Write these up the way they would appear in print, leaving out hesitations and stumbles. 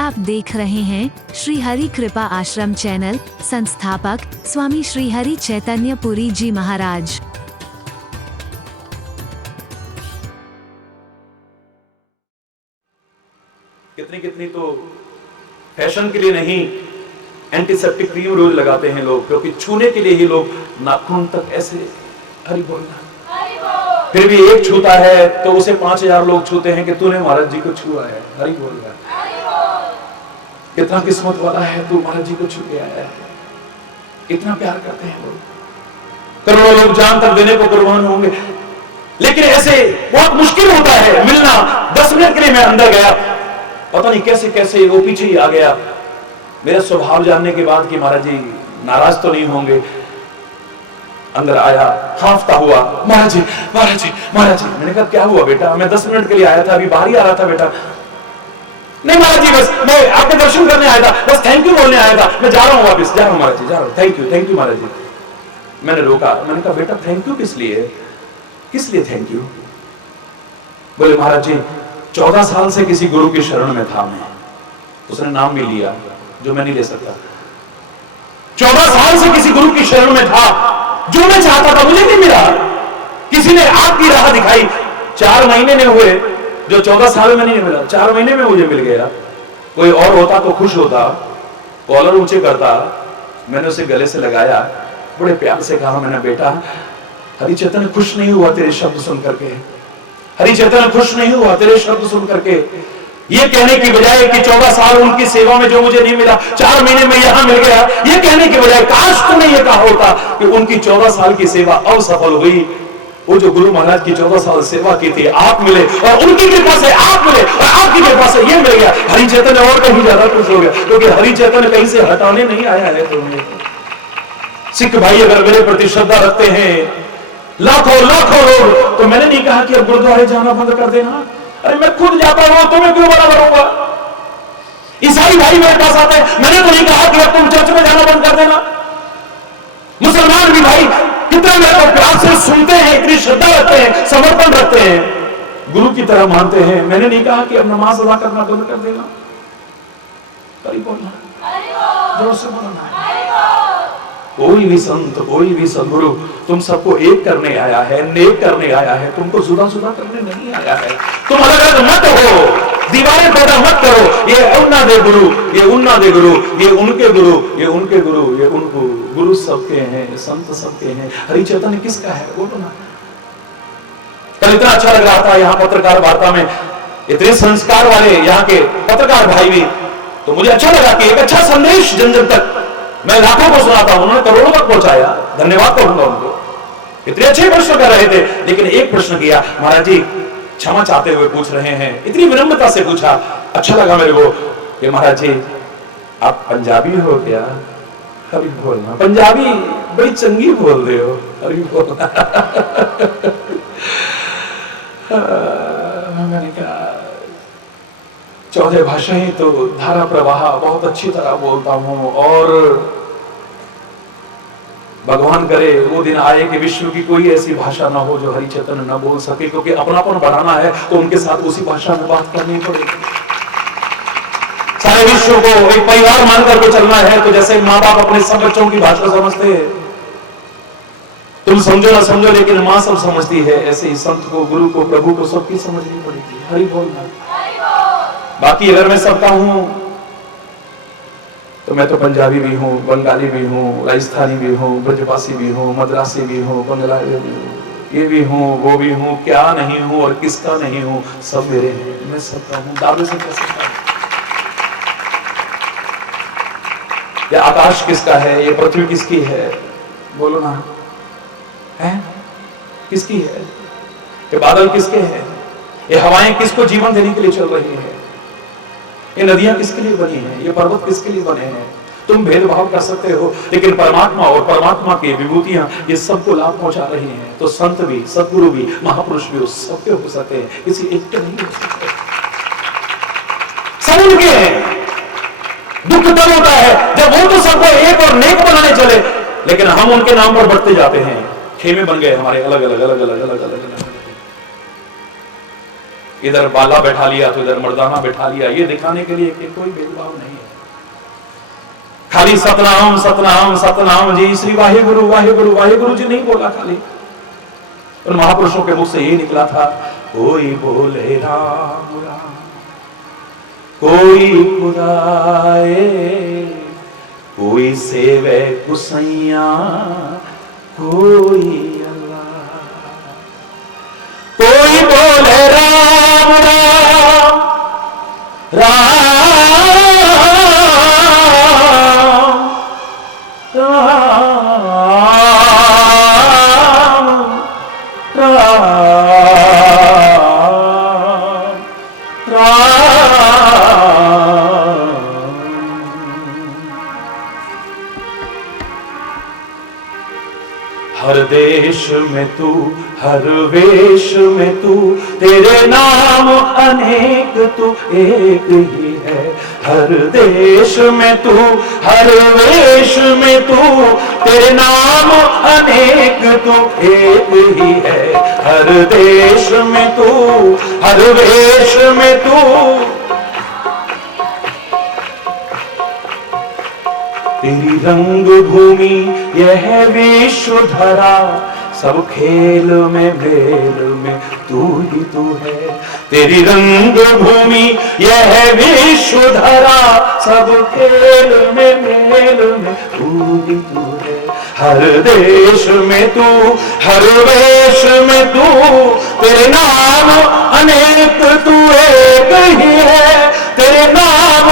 आप देख रहे हैं श्री हरि कृपा आश्रम चैनल। संस्थापक स्वामी श्री हरि चैतन्य पुरी जी महाराज। कितनी कितनी तो फैशन के लिए नहीं, एंटीसेप्टिक क्रीम रोज लगाते हैं लोग, क्योंकि छूने के लिए ही लोग नाखून तक ऐसे हरि बोलना। फिर भी एक छूता है तो उसे 5000 लोग छूते हैं कि तूने महाराज जी को छुआ है, हरि बोल रहा है। कितना किस्मत वाला है तू, महाराज जी को छू के आया है। इतना प्यार करते हैं लोग, करोड़ों लोग जान तक देने को कुर्बान होंगे। लेकिन ऐसे बहुत मुश्किल होता है मिलना। 10 मिनट के लिए मैं अंदर गया, पता नहीं कैसे कैसे वो पीछे ही आ गया। मेरा स्वभाव जानने के बाद कि महाराज जी नाराज तो नहीं होंगे, अंदर आया, हाफता हुआ, महाराज जी महाराज जी महाराज जी। मैंने कहा क्या हुआ बेटा? मैं 10 मिनट के लिए आया था, अभी बाहर ही आ रहा था बेटा। नहीं महाराज जी, बस मैं आपके दर्शन करने आया था, बस थैंक यू बोलने आया था, मैं जा रहा हूँ वापस, जा रहा हूँ महाराज जी, जा रहा हूँ, थैंक यू महाराज जी। मैंने रोका, मैंने कहा बेटा थैंक यू किस लिए, किस लिए थैंक यू? बोले महाराज जी 14 साल से किसी गुरु की शरण में था मैं। उसने नाम भी लिया जो मैं नहीं ले सकता। 14 साल से किसी गुरु की शरण में था, जो मैं चाहता था मुझे नहीं मिला। किसी ने आपकी राह दिखाई, 4 महीने में हुए जो 14 साल में नहीं मिला, 4 महीने में मुझे मिल गया। कोई और होता तो खुश होता, कॉलर ऊंचे करता। मैंने उसे गले से लगाया, बड़े प्यार से कहा, मैंने बेटा हरि चैतन्य खुश नहीं हुआ तेरे शब्द सुन करके, हरि चैतन्य खुश नहीं हुआ तेरे शब्द सुन करके। ये कहने की बजाय कि 14 साल उनकी सेवा में जो मुझे नहीं मिला, 4 महीने में यहां मिल गया, ये कहने की बजाय काश तुमने ये कहा होता कि उनकी 14 साल की सेवा असफल हुई। वो जो गुरु महाराज की 14 साल सेवा की थी, आप मिले, और उनकी कृपा से आप मिले, और आपकी कृपा से ये मिल गया। हरि चैतन्य और कहीं ज्यादा खुश हो गया, क्योंकि हरि चैतन्य कहीं से हटाने नहीं आया है तुम्हें। सिख भाई अगर मेरे प्रति श्रद्धा रखते हैं लाखों लाखों लोग, तो मैंने नहीं कहा कि अब गुरुद्वारे जाना बंद कर देना। अरे मैं खुद जाता हूं, तुम्हें क्यों मना करूंगा? ईसाई भाई मेरे पास आते हैं, मैंने तो नहीं कहा कि अब तुम चर्च में जाना बंद कर देना। मुसलमान भी भाई कितना मेरे को प्यार से सुनते हैं, इतनी श्रद्धा रखते हैं, समर्पण रखते हैं, गुरु की तरह मानते हैं। मैंने नहीं कहा कि अब नमाज अदा करना बंद कर देना। हरि बोलना, जोर से बोलना। कोई भी संत, कोई भी सदगुरु तुम सबको एक करने आया है, नेक करने आया है, तुमको जुदा जुदा करने नहीं आया है। तुम अलग अलग मत हो, दीवारें पैदा मत करो। ये उन्ना दे गुरु, ये उन्ना दे गुरु, ये उनके गुरु, ये उनके गुरु, ये उनको गुरु सबके हैं, संत सबके हैं। हरि चैतन्य किसका है बोलो ना। कल इतना अच्छा लग रहा था यहाँ पत्रकार वार्ता में, इतने संस्कार वाले यहाँ के पत्रकार भाई भी, तो मुझे अच्छा लगा कि एक अच्छा संदेश जन जन तक, मैं लाखों को सुनाता हूं, उन्होंने करोड़ों तक पहुंचाया, धन्यवाद कहूंगा उनको। इतने अच्छे प्रश्न कर रहे थे, लेकिन एक प्रश्न किया, महाराज जी क्षमा चाहते हुए पूछ रहे हैं, इतनी विनम्रता से पूछा, अच्छा लगा मेरे को कि महाराज जी आप पंजाबी हो क्या? हरि बोलना, पंजाबी बड़ी चंगी बोल रहे हो, हरि बोलना। मैंने कहा 14 भाषाएं तो धारा प्रवाह बहुत अच्छी तरह बोलता हूं, और भगवान करे वो दिन आए कि विश्व की कोई ऐसी भाषा ना हो जो हरि चैतन्य ना बोल सके, क्योंकि अपनापन बढ़ाना है तो उनके साथ उसी भाषा में बात करनी पड़ेगी। सारे विश्व को एक परिवार मान करके चलना है, तो जैसे माँ बाप अपने सब बच्चों की भाषा समझते हैं, तुम समझो ना समझो लेकिन माँ सब समझती है, ऐसे ही संत को, गुरु को, प्रभु को सबकी समझनी पड़ेगी। हरि बोलना। बाकी अगर मैं सबका हूं तो मैं तो पंजाबी भी हूं, बंगाली भी हूं, राजस्थानी भी हूं, ब्रजवासी भी हूं, मद्रासी भी हूं, बंगलाई भी हूं, ये भी हूं, वो भी हूं, क्या नहीं हूं और किसका नहीं हूं, सब मेरे हैं, मैं सबका हूं। दावे से कह सकता हूं। ये आकाश किसका है, ये पृथ्वी किसकी है बोलो ना, है किसकी है? ये बादल किसके हैं? ये हवाएं किसको जीवन देने के लिए चल रही हैं? ये नदियां किसके लिए बनी हैं? ये पर्वत किसके लिए बने हैं? तुम भेदभाव कर सकते हो, लेकिन परमात्मा और परमात्मा की विभूतियां ये सबको लाभ पहुंचा रही हैं। तो संत भी, सदगुरु भी, महापुरुष भी उस सबके हो सकते हैं, किसी एक के नहीं हो सकते। सब उनके हैं। दुख तब होता है जब वो तो सबको एक और नेक बनाने चले, लेकिन हम उनके नाम पर बढ़ते जाते हैं। खेमे बन गए हमारे, अलग अलग अलग अलग अलग अलग अलग। इधर बाला बैठा लिया तो इधर मर्दाना बैठा लिया, ये दिखाने के लिए कि कोई भेदभाव नहीं है। खाली सतनाम सतनाम सतनाम जी, श्री वाहिगुरु वाहिगुरु वाहिगुरु जी नहीं बोला खाली। और महापुरुषों के मुख से यही निकला था, कोई बोले राम राम, कोई खुदाए, कोई सेवे कुसैया, कोई अल्लाह। कोई बोले राम राम राम हर देश में तू, हर वेश में तू, तेरे नाम अनेक तू एक ही है। हर देश में तू, हर वेश में तू, तेरे नाम अनेक तू एक ही है। हर देश में तू, हर वेश में तू, तेरी रंग भूमि यह विश्व धरा, सब खेल में मेल में तू ही तू है। तेरी रंग भूमि यह विश्व धरा, सब खेल में मेल में तू ही तू है। हर देश में तू, हर वेश में तू, तेरे नाम अनेक तू एक ही है। तेरे नाम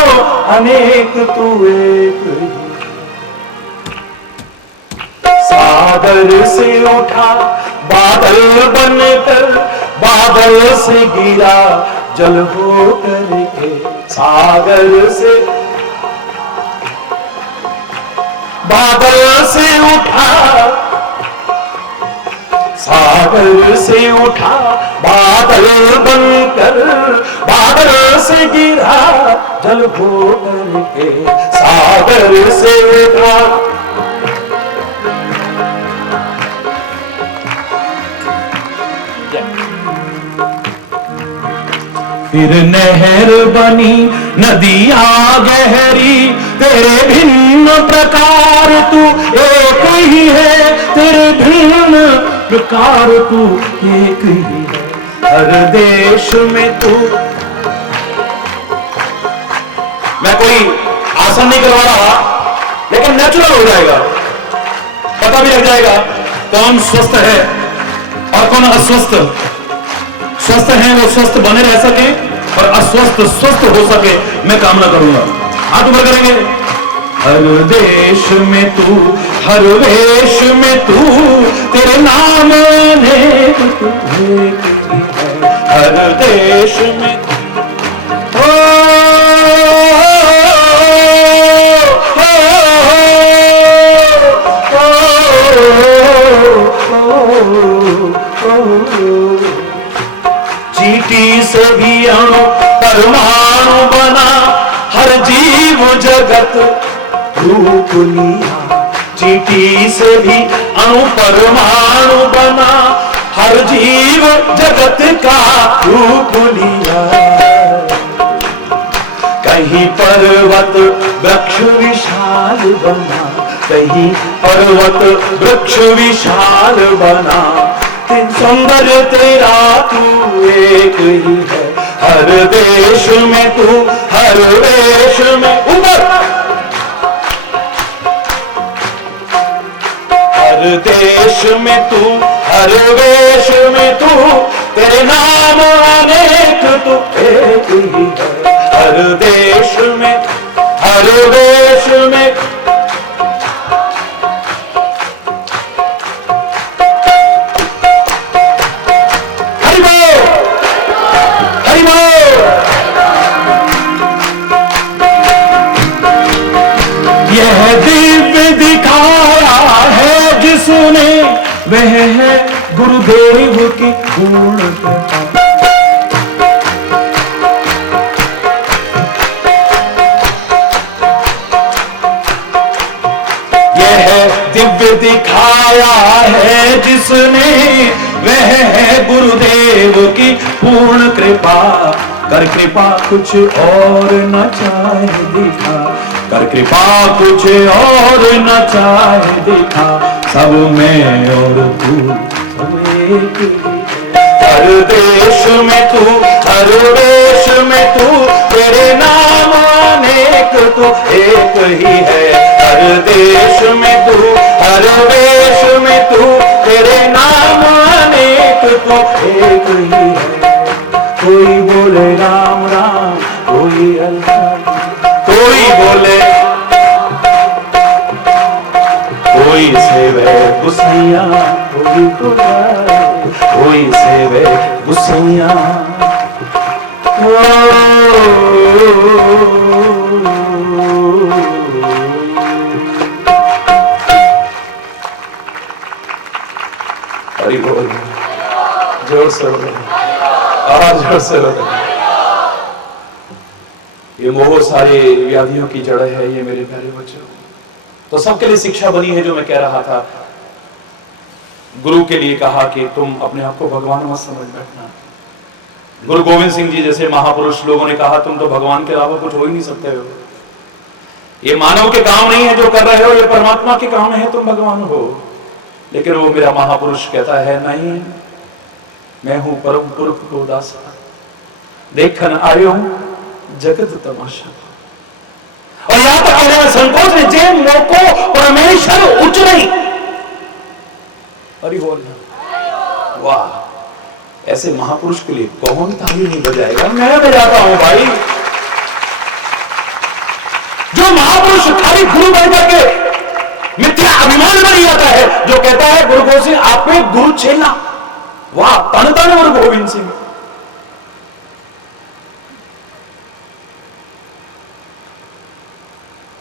अनेक तू एक ही। सागर से उठा बादल बनकर, बादल से गिरा जल हो करके। सागर से बादल से उठा, सागर से उठा बादल बनकर, बादल से गिरा जल हो करके। सागर से उठा, फिर नहर बनी नदियां गहरी, तेरे भिन्न प्रकार तू एक ही है। तेरे भिन्न प्रकार तू एक ही है। हर देश में तू, मैं कोई आसन नहीं करवा रहा, लेकिन नेचुरल हो जाएगा, पता भी लग जाएगा कौन स्वस्थ है और कौन अस्वस्थ। स्वस्थ हैं वो स्वस्थ बने रह सके और अस्वस्थ स्वस्थ हो सके, मैं कामना करूंगा। हाथ ऊपर करेंगे। हर देश में तू, हर वेश में तू, तेरे नाम अनेक तू एक ही है। हर देश में चींटी से भी अणु परमाणु बना, हर जीव जगत रूप लिया। चींटी से भी अणु परमाणु बना, हर जीव जगत का रूप लिया। कहीं पर्वत वृक्ष विशाल बना, कहीं पर्वत वृक्ष विशाल बना। सौंदर्य तेरा तू एक ही है। हर देश में तू, हर वेश में ऊपर, हर देश में तू, हर वेश में तू, तेरे नाम अनेक तू एक ही है। हर देश में, हर वेश में, यह दिव्य दिखाया है जिसने, वह है गुरुदेव की पूर्ण कृपा। यह दिव्य दिखाया है जिसने, वह है गुरुदेव की पूर्ण कृपा। कर कृपा कुछ और न चाहे दिखा, कर कृपा कुछ और न चाहे दिखा, सब में और तू सब एक ही। हर देश में तू, हर देश में तू, तेरे नाम अनेक तो एक ही है। हर देश में तू, हर देश में तू, तेरे नाम अनेक तो एक ही है। कोई बोले राम राम, कोई अल्लाह, कोई बोले, कोई सेवे गुसैया, कोई कोई सेवे गुसैया। हरि बोल, जोर से बोलो, आवाज जोर से बोलो। ये मोह सारे व्याधियों की जड़ है ये मेरे प्यारे बच्चों। तो सबके लिए शिक्षा बनी है जो मैं कह रहा था। गुरु के लिए कहा कि तुम अपने आप को भगवान मत समझ बैठना। गुरु गोविंद सिंह जी जैसे महापुरुष लोगों ने कहा तुम तो भगवान के अलावा कुछ हो ही नहीं सकते हो। ये मानव के काम नहीं है जो कर रहे हो, ये परमात्मा के काम है, तुम भगवान हो। लेकिन वो मेरा महापुरुष कहता है नहीं, मैं हूं परम पुरख को दासा, देखन आयो जगत तमाशा। और यहां तक कहने में संकोच ने जे मोको परमेश्वर उच्च नहीं। हरि बोल, वाह, ऐसे महापुरुष के लिए कौन ताली नहीं बजाएगा? मैं बजाता हूं भाई। जो महापुरुष खाली गुरु बन करके मिथ्या अभिमान बन जाता है, जो कहता है गुरु गोविंद सिंह आप में गुरु छेना, वाह, तन तन गुरु गोविंद सिंह।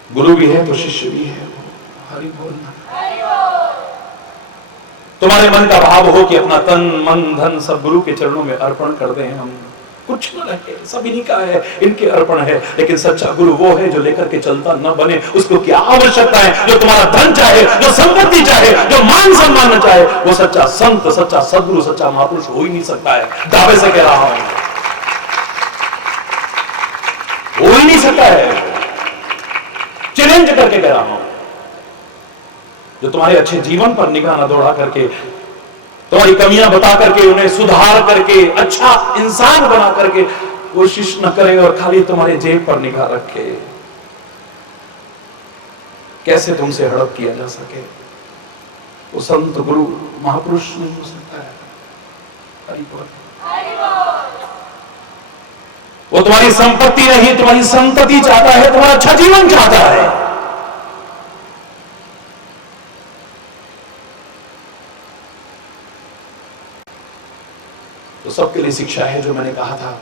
गुरु भी है तो शिष्य भी है। हरि बोलना। तुम्हारे मन का भाव हो कि अपना तन मन धन सब गुरु के चरणों में अर्पण कर दें हम, कुछ न रहे, सब इन्हीं का है, इनके अर्पण है। लेकिन सच्चा गुरु वो है जो लेकर के चलता न बने। उसको क्या आवश्यकता है? जो तुम्हारा धन चाहे, जो संपत्ति चाहे, जो मान सम्मान न चाहे, वो सच्चा संत, सच्चा सदगुरु, सच्चा महापुरुष हो ही नहीं सकता है। दावे से कह रहा हूं, हो ही नहीं सकता है, चैलेंज करके कह रहा हूं। जो तुम्हारे अच्छे जीवन पर निगाह न दौड़ा करके, तुम्हारी कमियां बता करके, उन्हें सुधार करके, अच्छा इंसान बना करके कोशिश न करे और खाली तुम्हारे जेब पर निगाह रखे, कैसे तुमसे हड़प किया जा सके? वो संत गुरु महापुरुष नहीं हो सकता है। हरि बोल। वो तुम्हारी संपत्ति नहीं, तुम्हारी संतति चाहता है, तुम्हारा अच्छा जीवन चाहता है। तो सबके लिए शिक्षा है जो मैंने कहा था।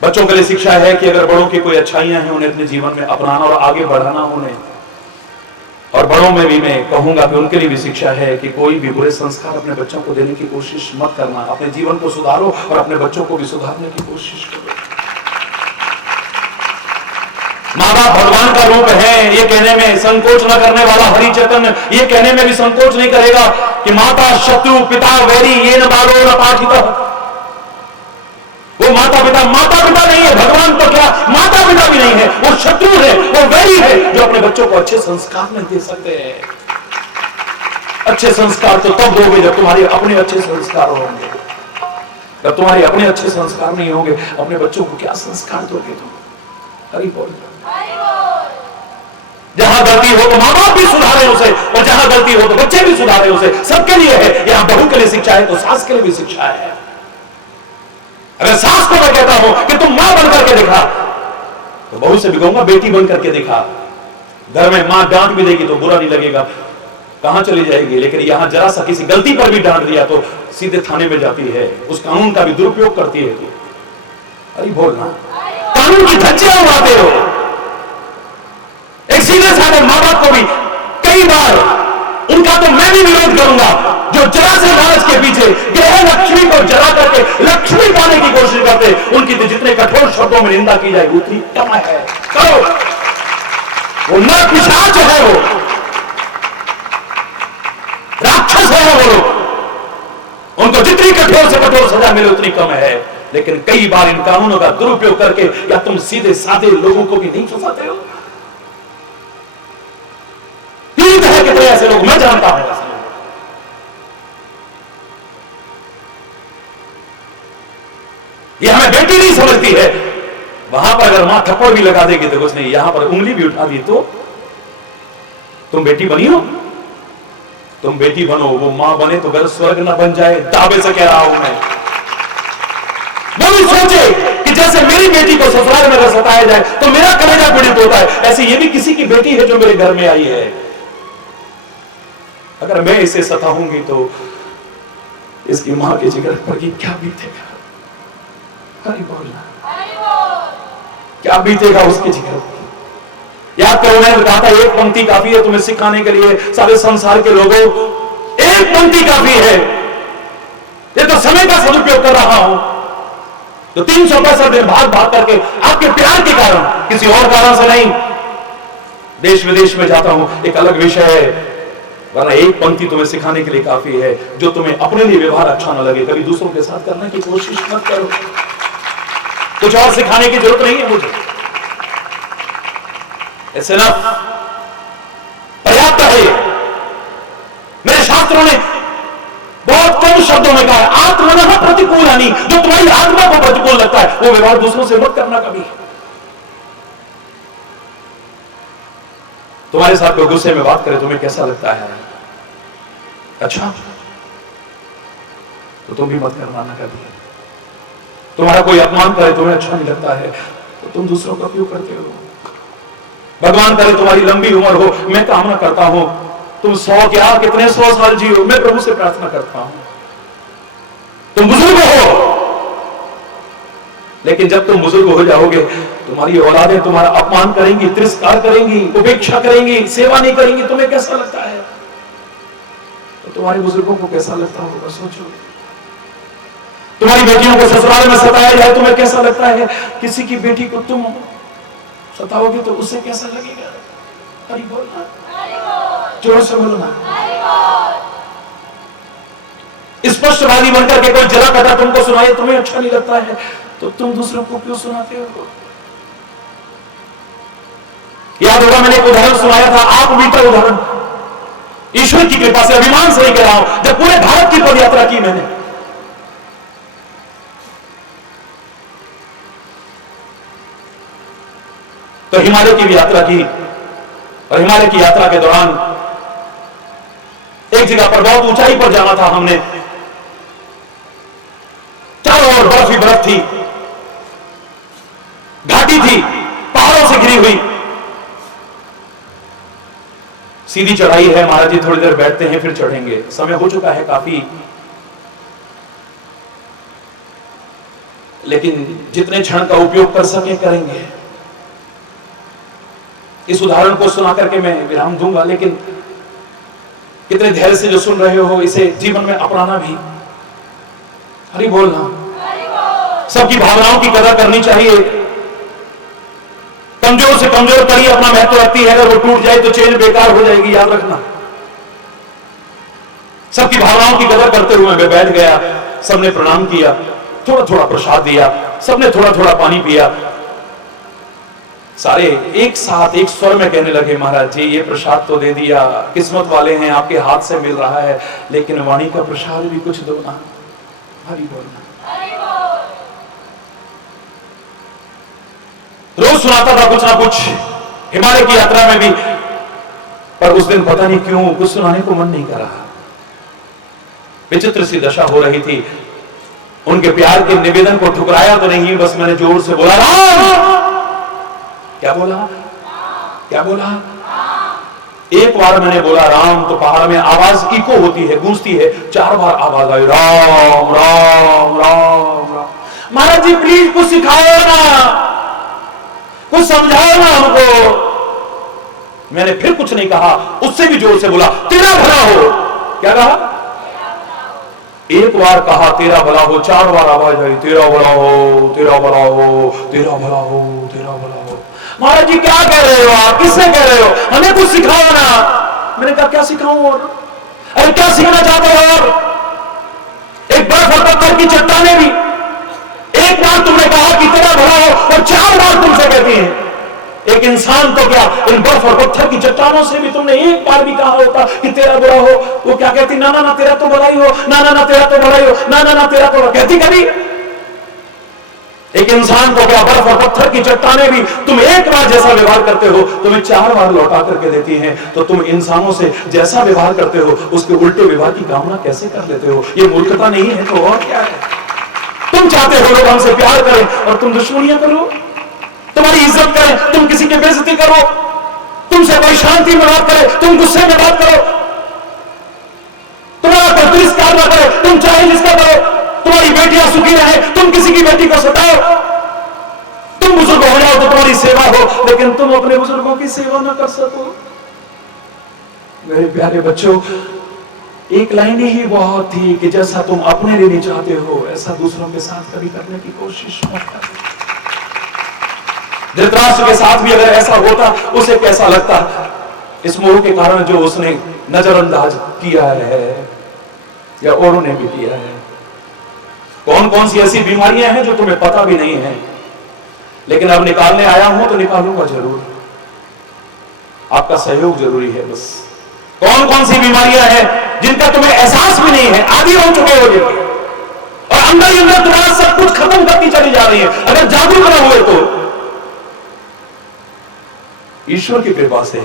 बच्चों के लिए शिक्षा है कि अगर बड़ों की कोई अच्छाइयां हैं उन्हें अपने जीवन में अपनाना और आगे बढ़ाना उन्हें। और बड़ों में भी मैं कहूंगा कि उनके लिए भी शिक्षा है कि कोई भी बुरे संस्कार अपने बच्चों को देने की कोशिश मत करना। अपने जीवन को सुधारो और अपने बच्चों को भी सुधारने की कोशिश करो। माँ बाप भगवान का रूप है, ये कहने में संकोच न करने वाला हरि चैतन्य ये कहने में भी संकोच नहीं करेगा कि माता शत्रु पिता वैरी ये न बालो न पाठित। वो माता पिता नहीं है, भगवान तो क्या माता पिता भी नहीं है, वो शत्रु है, वो वैरी है जो अपने बच्चों को अच्छे संस्कार नहीं दे सकते हैं। अच्छे संस्कार तो तब दोगे जब तुम्हारे अपने अच्छे संस्कार होंगे। जब तुम्हारे अपने अच्छे संस्कार नहीं होंगे, अपने बच्चों को क्या संस्कार दोगे तुम? हरि बोल। जहां गलती हो तो मां बाप भी सुधारे उसे, और जहां गलती हो तो बच्चे भी सुधारे उसे। सबके लिए है। यहां बहू के लिए शिक्षा है तो सास के लिए भी शिक्षा है। अगर सास को मैं कहता हूं कि तुम मां बन करके दिखा, तो बहू से भी कहूंगा बेटी बन करके दिखा। घर में मां डांट भी देगी तो बुरा नहीं लगेगा, कहां चली जाएगी। लेकिन यहां जरा सा किसी गलती पर भी डांट दिया तो सीधे थाने में जाती है, उस कानून का भी दुरुपयोग करती है। अरे बोलना, कानून की धज्जियां उड़ाते हो। एक सीधे साधे मां बाप को भी कई बार उनका तो मैं भी विरोध करूंगा, जो जरा से लालच के पीछे ग्रह लक्ष्मी को जला करके लक्ष्मी पाने की कोशिश करते, उनकी तो जितने कठोर शब्दों में निंदा की जाए उतनी कम है। करो, वो नर पिशाच है, वो राक्षस है, वो लोग कठोर से कठोर सजा मिले उतनी कम है। लेकिन कई बार इन कानूनों का दुरुपयोग करके या तुम सीधे साधे लोगों को भी नहीं फंसाते हो। तीन तरह के ऐसे लोग मैं जानता हूं। ये हमें बेटी नहीं समझती है। वहां पर अगर मां थप्पड़ भी लगा देगी तो कुछ नहीं, यहां पर उंगली भी उठा दी तो तुम बेटी बनी हो, तुम बेटी बनो, वो मां बने तो घर स्वर्ग ना बन जाए। दावे से कह रहा हूं मैं। वो भी सोचे कि जैसे मेरी बेटी को ससुराल में सताया जाए तो मेरा कलेजा पीड़ित होता है, ऐसे ये भी किसी की बेटी है जो मेरे घर में आई है। अगर मैं इसे सताऊंगी तो इसकी मां के जिगर पर क्या बीतेगा? हरि बोल, क्या बीतेगा उसके जिगर पर? याद करो, मैंने कहा था एक पंक्ति काफी है तुम्हें सिखाने के लिए। सारे संसार के लोगों, एक पंक्ति काफी है। ये तो समय का सदुपयोग कर रहा हूं, तो 365 दिन भाग भाग करके आपके प्यार के कारण, किसी और कारण से नहीं। देश विदेश में जाता हूं, एक अलग विषय है, वरना एक पंक्ति तुम्हें सिखाने के लिए काफी है। जो तुम्हें अपने लिए व्यवहार अच्छा ना लगे, कभी दूसरों के साथ करने की कोशिश मत करो। कुछ और सिखाने की जरूरत नहीं है मुझे, ऐसे ना पर्याप्त है। मेरे शास्त्रों ने बहुत कम शब्दों में कहा है, आत्मनः प्रतिकूलानि, जो तुम्हारी आत्मा को प्रतिकूल लगता है वो व्यवहार दूसरों से मत करना कभी। तुम्हारे साथ कोई गुस्से में बात करे, तुम्हें कैसा लगता है? अच्छा, तो तुम भी मत करना ना कभी। तुम्हारा कोई अपमान करे, तुम्हें अच्छा नहीं लगता है, तो तुम दूसरों का क्यों करते हो? भगवान करे तुम्हारी लंबी उम्र हो, मैं कामना करता हूं तुम 100 क्या कितने 100 साल जियो, मैं प्रभु से प्रार्थना करता हूं। तुम बुजुर्ग हो, लेकिन जब तुम बुजुर्ग हो जाओगे, तुम्हारी औलादें तुम्हारा अपमान करेंगी, तिरस्कार करेंगी, उपेक्षा करेंगी, सेवा नहीं करेंगी, तुम्हें कैसा लगता है? तो तुम्हारे बुजुर्गों को कैसा लगता होगा सोचो। तुम्हारी बेटियों को ससुराल में सताया जाए, तुम्हें कैसा लगता है? किसी की बेटी को तुम सताओगे तो उससे कैसा लगेगा? हरि बोल, जोर से बोलो ना। स्पष्टवादी बनकर के कोई जरा कथा तुमको सुनाए, तुम्हें अच्छा नहीं लगता है, तो तुम दूसरों को क्यों सुनाते हो? याद होगा मैंने एक उदाहरण सुनाया था, आप बीता उदाहरण, ईश्वर की कृपा से, अभिमान से ही कह रहा हूं। जब पूरे भारत की पद यात्रा की मैंने, तो हिमालय की भी यात्रा की, और हिमालय की यात्रा के दौरान एक जगह पर बहुत ऊंचाई पर जाना था हमने। चारों ओर बर्फ ही बर्फ थी, घाटी थी, पहाड़ों से घिरी हुई, सीधी चढ़ाई है। महाराज जी थोड़ी देर बैठते हैं फिर चढ़ेंगे, समय हो चुका है काफी, लेकिन जितने क्षण का उपयोग कर सके करेंगे। इस उदाहरण को सुना करके मैं विराम दूंगा, लेकिन कितने धैर्य से जो सुन रहे हो, इसे जीवन में अपनाना भी। हरि बोलना। सबकी भावनाओं की कदर करनी चाहिए। कमजोर से कमजोर कड़ी अपना महत्व रखती है, अगर वो टूट जाए तो चेन बेकार हो जाएगी, याद रखना। सबकी भावनाओं की कदर करते हुए मैं बैठ गया, सबने प्रणाम किया, थोड़ा थोड़ा प्रसाद दिया, सबने थोड़ा थोड़ा पानी पिया। सारे एक साथ एक स्वर में कहने लगे, महाराज जी ये प्रसाद तो दे दिया, किस्मत वाले हैं, आपके हाथ से मिल रहा है, लेकिन वाणी का प्रसाद भी कुछ दो ना। हरि बोलना। रोज सुनाता था कुछ ना कुछ, हिमालय की यात्रा में भी, पर उस दिन पता नहीं क्यों कुछ सुनाने को मन नहीं कर रहा। विचित्र सी दशा हो रही थी। उनके प्यार के निवेदन को ठुकराया तो नहीं, बस मैंने जोर से बोला, राम। क्या बोला? क्या बोला? एक बार मैंने बोला राम, तो पहाड़ में आवाज इको होती है, गूंजती है, 4 बार आवाज आई, राम राम राम राम। महाराज जी प्लीज कुछ सिखाओ ना, कुछ समझाओ ना हमको। मैंने फिर कुछ नहीं कहा, उससे भी जोर से बोला, तेरा भला हो। क्या कहा? एक बार कहा तेरा भला हो, 4 बार आवाज आई, तेरा भला हो, तेरा भला हो, तेरा भला हो, तेरा भला हो। महाराज जी क्या कह रहे हो आप? किससे कह रहे हो? हमें कुछ सिखाओ ना। मैंने कहा क्या सिखाऊं? और अरे क्या सीखना चाहते हो? और एक बर्फ और पत्थर की चट्टानें भी एक बार तुमने कहा कि तेरा भला हो और 4 बार तुमसे कहती हैं। एक इंसान तो क्या, इन बर्फ और पत्थर की चट्टानों से भी तुमने एक बार भी कहा होता कि तेरा बुरा हो, वो क्या कहती, ना ना ना तेरा तो भलाई हो, ना ना ना तेरा तो भलाई हो, ना ना ना तेरा तो, कहती कभी? एक इंसान को क्या, बर्फ और पत्थर की चट्टानें भी तुम एक बार जैसा व्यवहार करते हो तुम्हें 4 बार लौटा करके देती हैं, तो तुम इंसानों से जैसा व्यवहार करते हो उसके उल्टे व्यवहार की कामना कैसे कर लेते हो? ये मूर्खता नहीं है तो और क्या है? तुम चाहते हो लोग हमसे प्यार करें और तुम दुश्मनियां करो, तुम्हारी इज्जत करें, तुम किसी की बेइज्जती करो, तुमसे कोई शांति में बात करे, तुम गुस्से में बात करो, तुम्हारा कोई तिरस्कार ना करे, तुम चाहे जिसका करो, तुम्हारी बेटियां सुखी रहे, तुम किसी की बेटी को सताओ, तुम बुजुर्ग हो जाओ तो तुम्हारी सेवा हो, लेकिन तुम अपने बुजुर्गों की सेवा ना कर सको। मेरे प्यारे बच्चों, एक लाइन ही बहुत थी कि जैसा तुम अपने लिए नहीं चाहते हो ऐसा दूसरों के साथ कभी करने की कोशिश मत करो। धृतराष्ट्र के साथ भी अगर ऐसा होता उसे कैसा लगता? इस मोह के कारण जो उसने नजरअंदाज किया है या औरों ने भी किया है। कौन कौन सी ऐसी बीमारियां हैं जो तुम्हें पता भी नहीं है, लेकिन अब निकालने आया हूं तो निकालूंगा जरूर, आपका सहयोग जरूरी है बस। कौन कौन सी बीमारियां हैं जिनका तुम्हें एहसास भी नहीं है, आदी हो चुके हो जिनके, और अंदर ही अंदर तुम्हारा सब कुछ खत्म करती चली जा रही है। अगर जागरूक न हुए तो ईश्वर की कृपा से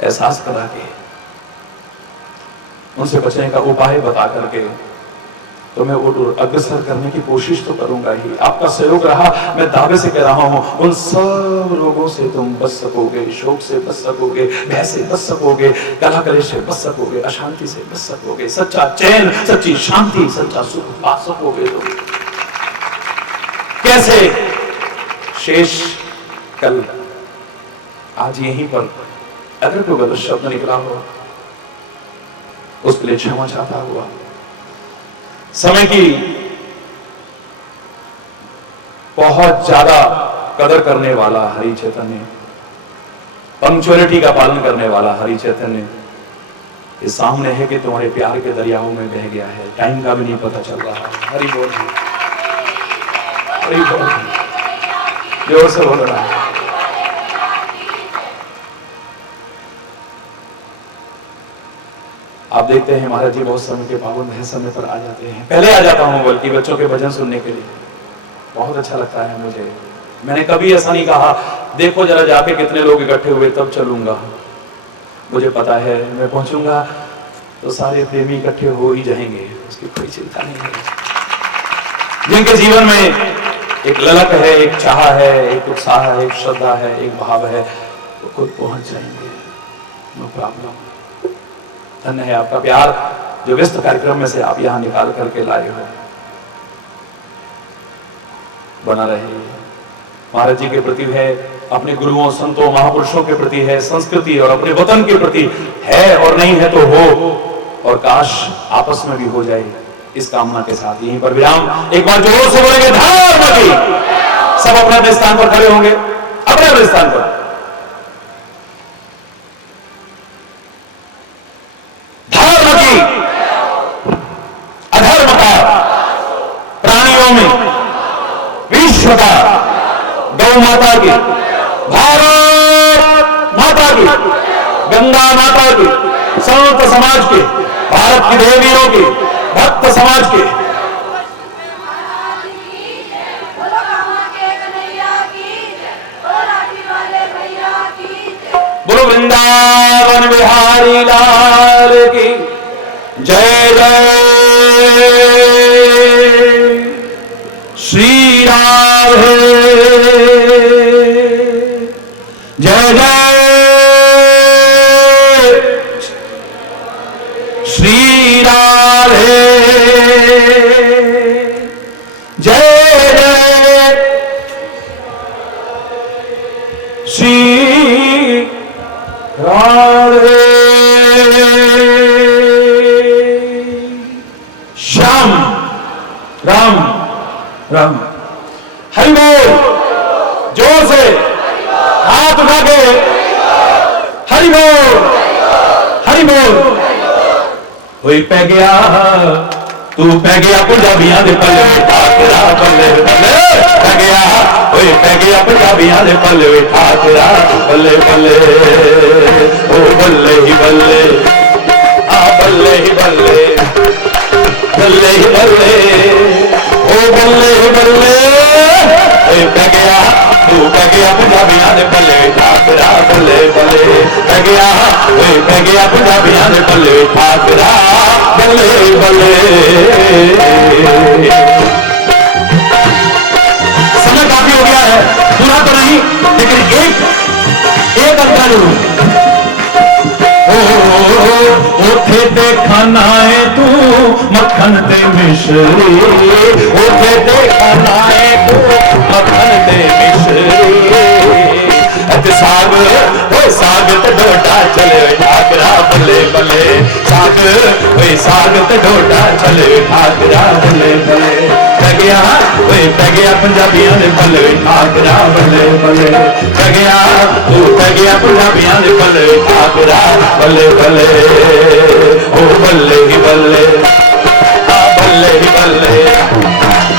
एहसास करा के उनसे बचने का उपाय बता करके तो मैं अग्रसर करने की कोशिश तो करूंगा ही। आपका सहयोग रहा, मैं दावे से कह रहा हूं उन सब रोगों से तुम बच सकोगे, शोक से बच सकोगे, भय से बच सकोगे, कलह कलेश से बच सकोगे, अशांति से बच सकोगे, सच्चा चैन, सच्ची शांति, सच्चा सुख पा सकोगे। तुम कैसे? शेष कल आज यहीं पर अगर कोई गलत शब्द निकला हो उसके लिए क्षमा चाहता हुआ, समय की बहुत ज्यादा कदर करने वाला हरि चैतन्य, पंक्चुअलिटी का पालन करने वाला हरि चैतन्य ये सामने है कि तुम्हारे प्यार के दरियाओं में बह गया है, टाइम का भी नहीं पता चल रहा। हरि बोल, हरि बोल, जोर से बोल रहा है। आप देखते हैं महाराज जी बहुत समय के पाबंद है, समय पर आ जाते हैं। पहले आ जाता हूं बल्कि बच्चों के भजन सुनने के लिए, बहुत अच्छा लगता है मुझे। मैंने कभी ऐसा नहीं कहा देखो जरा जाके कितने लोग इकट्ठे हुए तब चलूंगा। मुझे पता है मैं पहुंचूंगा तो सारे प्रेमी इकट्ठे हो ही जाएंगे, उसकी कोई चिंता नहीं है। जिनके जीवन में एक ललक है, एक चाह है, एक उत्साह है, एक श्रद्धा है, एक भाव है, वो खुद पहुंच जाएंगे, नो प्रॉब्लम। धन्य है आपका प्यार जो व्यस्त कार्यक्रम में से आप यहां निकाल करके लाए हो। बना रहे महाराज जी के प्रति है, अपने गुरुओं संतों महापुरुषों के प्रति है, संस्कृति और अपने वतन के प्रति है, और नहीं है तो हो, और काश आपस में भी हो जाए, इस कामना के साथ यहीं पर विराम। एक बार जोर से बोलेंगे धर्म की। सब अपने अपने स्थान पर खड़े होंगे, अपने अपने स्थान पर। धर्म की, अधर्म का, प्राणियों में, विश्व का, गौ माता की, भारत माता की, गंगा माता की, संत समाज की, भारत की देवियों की, भक्त समाज के, बोलो वृंदावन बिहारी लाल की जय जय श्री राधे जय जय श्री राधे जय जय श्री राधे श्याम राम राम। हरि बोल, जोर से हाथ उठा के हरि बोल, हरि बोल। होई पै गया तू पै गया पंजाबियां दे पल्ले ठाकरा बल्ले बल्ले पै गया होई पै गया पंजाबियां दे पल्ले ठाकरा बल्ले बल्ले ओ बल्ले ही बल्ले आ बल्ले ही बल्ले बल्ले ही बल्ले ओ बल्ले ही बल्ले होई पै गया तू पै गया पंजाबियां दे पल्ले ठाकरा बल्ले बल्ले पै गया होई पै गया पंजाबियां दे पल्ले ठाकरा बल्ले बल्ले। समय काफी हो गया है, पूरा तो नहीं लेकिन एक अंतरा जरूर। ओथे ते खाना है तू मक्खन ते मिश्री, ओथे ते खाना है तू मक्खन ते मिश्री। साग साग ते डोडा चले ठाकरा बल्ले बल्ले साग साग ते डोडा चले ठाकरा बल्ले बल्ले पै गया पंजाबियां दे पल्ले ठाकरा बल्ले बल्ले पै गया तू पै गया पंजाबियां दे पल्ले ठाकरा बल्ले बल्ले ओ बल्ले ही बल्ले आ बल्ले ही बल्ले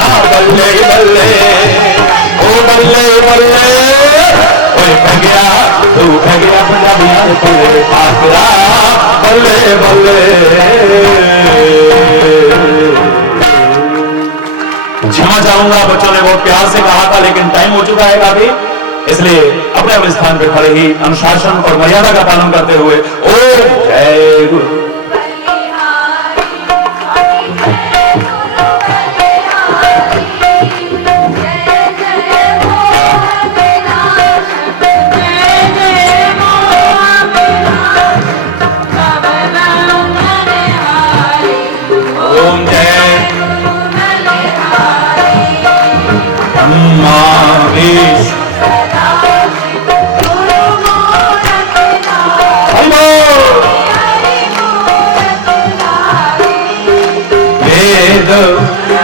आ बल्ले ही बल्ले ओ बल्ले बल्ले पै गया तू पै गया पंजाबियां दे पल्ले ठाकरा बल्ले बल्ले। क्षमा चाहूंगा, बच्चों ने बहुत प्यार से कहा था लेकिन टाइम हो चुका है काफी, इसलिए अपने अपने स्थान पर खड़े ही अनुशासन और मर्यादा का पालन करते हुए ओ जय गुरु।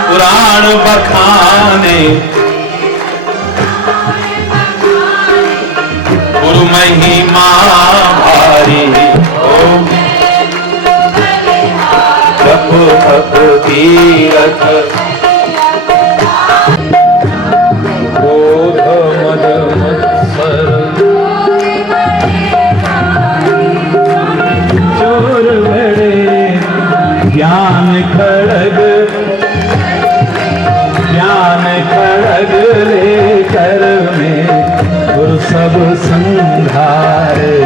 पुराण बखाने गुरु महिमा भारी ओम जप तप तीरथ क्रोध मद मत्सर चोर बड़े ज्ञान खड़ग लेकर में गुरु सब संघारे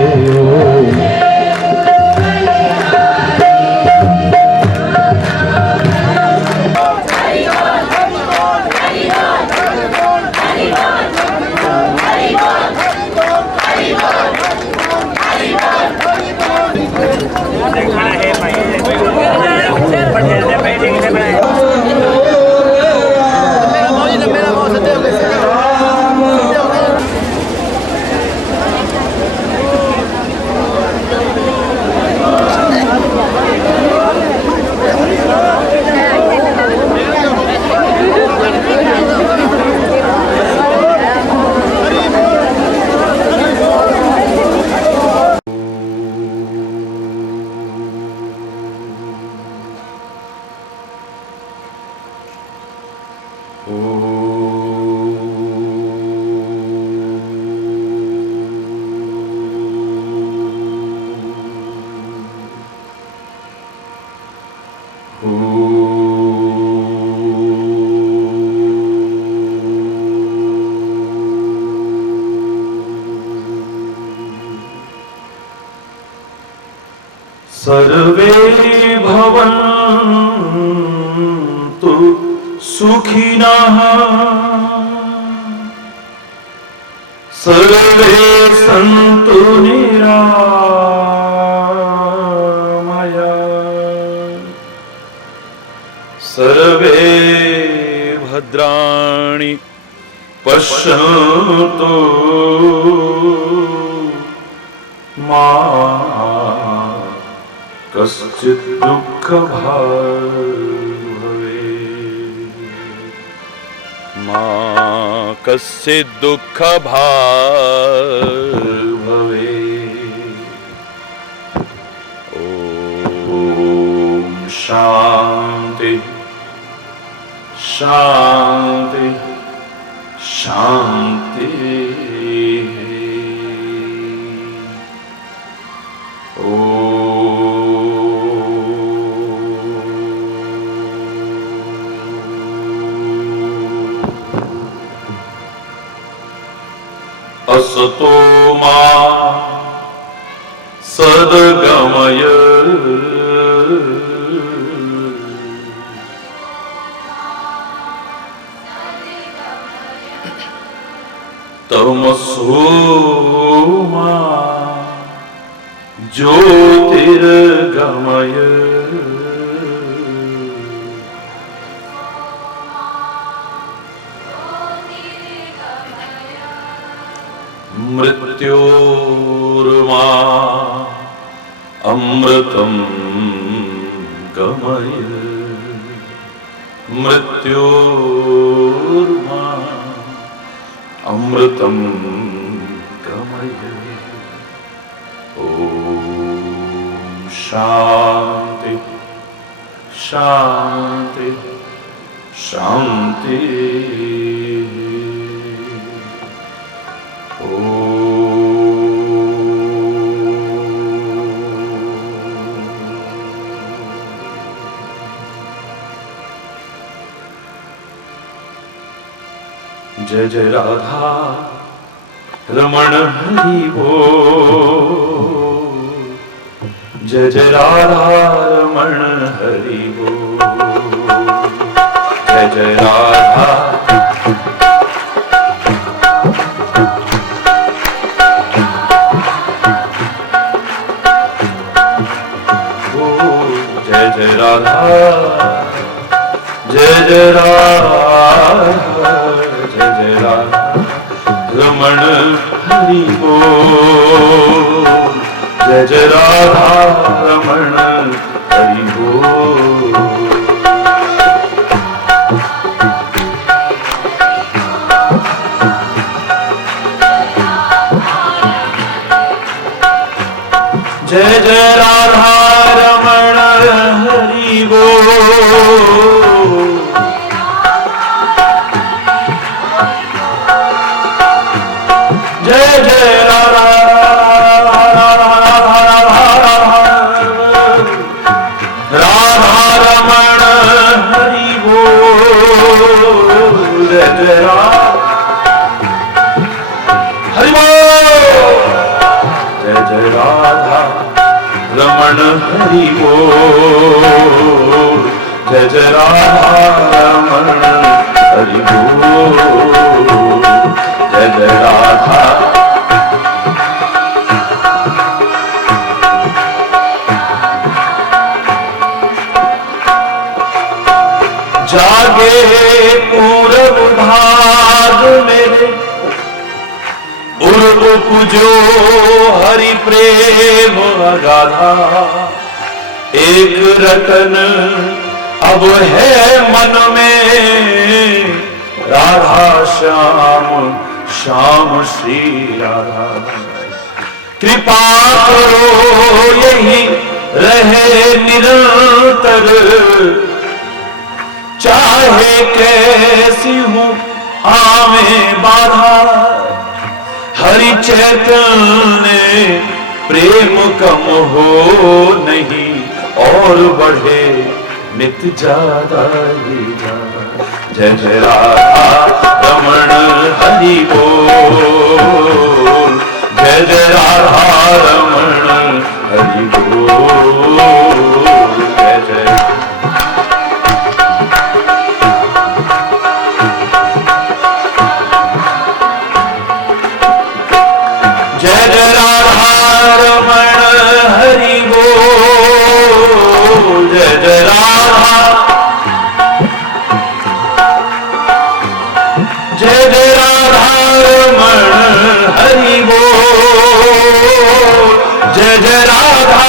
सर्वे भवन्तु सुखिनः सर्वे सन्तु निरामया सर्वे भद्राणि पश्यन्तु मा कश्चित् दुःख मा कश्चित् दुःख भवे। ओम शांति शांति शांति। असतो मा सद्गमय तमसो मा ज्योतिर्गमय मृत्योर्मा अमृतं गमय मृत्योर्मा अमृतं गमय। ओम शांति शांति शांति। जय जय राधा रमण हरि बोल। जय जय राधा रमण हरि बोल। जय जय राधा जय जय राधा जय जय राधा जय जय राधा रमण हरि बोल। जय जय राधा रमण हरि बोल। जय जय राधा रमण हरि बोल। जय जय राधा रमण हरि बोल। जय जय राधा हरि बोल। जय जय राधा रमण हरि बोल। जय जय राधा रमण हरि बोल। जय जय राधा जागे पूरब भाग मेरे उर्व पूजो हरि प्रेम अगाधा। एक रतन अब है मन में राधा श्याम श्याम श्री राधा। कृपा करो यही रहे निरंतर चाहे कैसी हूँ आवे बाधा। हरि चैतन्य प्रेम कम हो नहीं और बढ़े नित्य ज्यादा ही ज्यादा। जय जय राधा रमण हरि बोल। जय जय राधा रमण हरि बोल। जय जय जय जय राधा रमण हरि बोल। जय जय राधा जय जय राधा रमण हरि बोल। जय जय राधा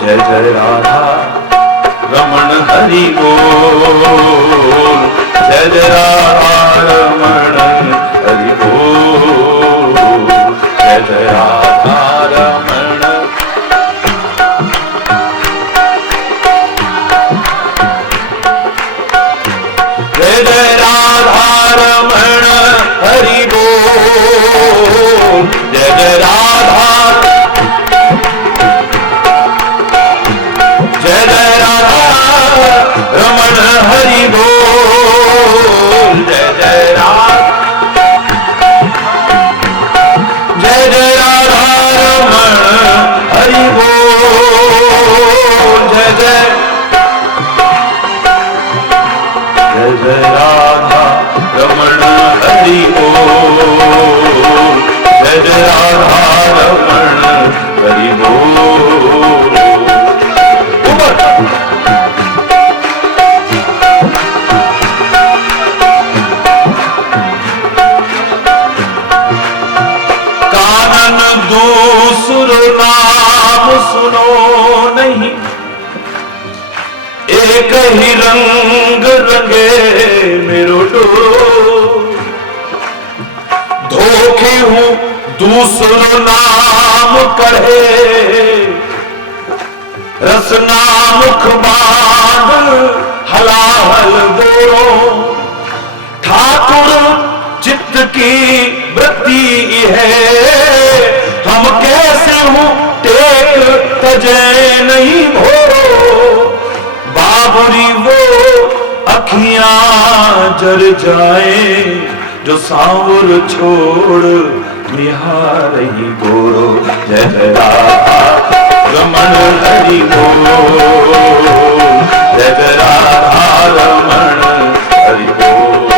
जय जय राधा रमण हरि बोल। जय जय राधा रमण हरि बोल। जय जय राधा रमण जय राधा रमण हरि बोल, जय जय राधा रमण हरि बोल। कानन दूसरो नाम सुनो नहीं, एक ही रंग रंगे मेरो डोर। धोखे हूं दूसरो नाम कढ़े, रसना मुख बांध हलाहल बोरो। ठाकुर चित्त की वृत्ति है, हम कैसे हूं टेक तजे नहीं भोरो। बाबरी वो अखियां जर जाए, जो सांवर छोड़ निहार ही गोरो। जय जय राधा रमण हरि बोल, जय जय राधा रमण हरि बोल,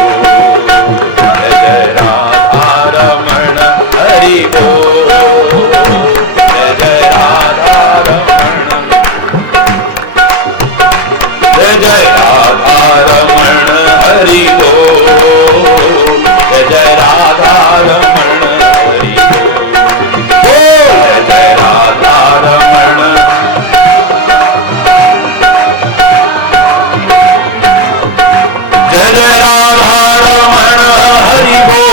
जय जय राधा रमण हरि बोल, जय जय राधा रमण, जय जय राधा रमण हरि बोल, जय जय राधा रमण हरि बोल, जय जय राधा रमण, जय जय राधा रमण हरि बोल।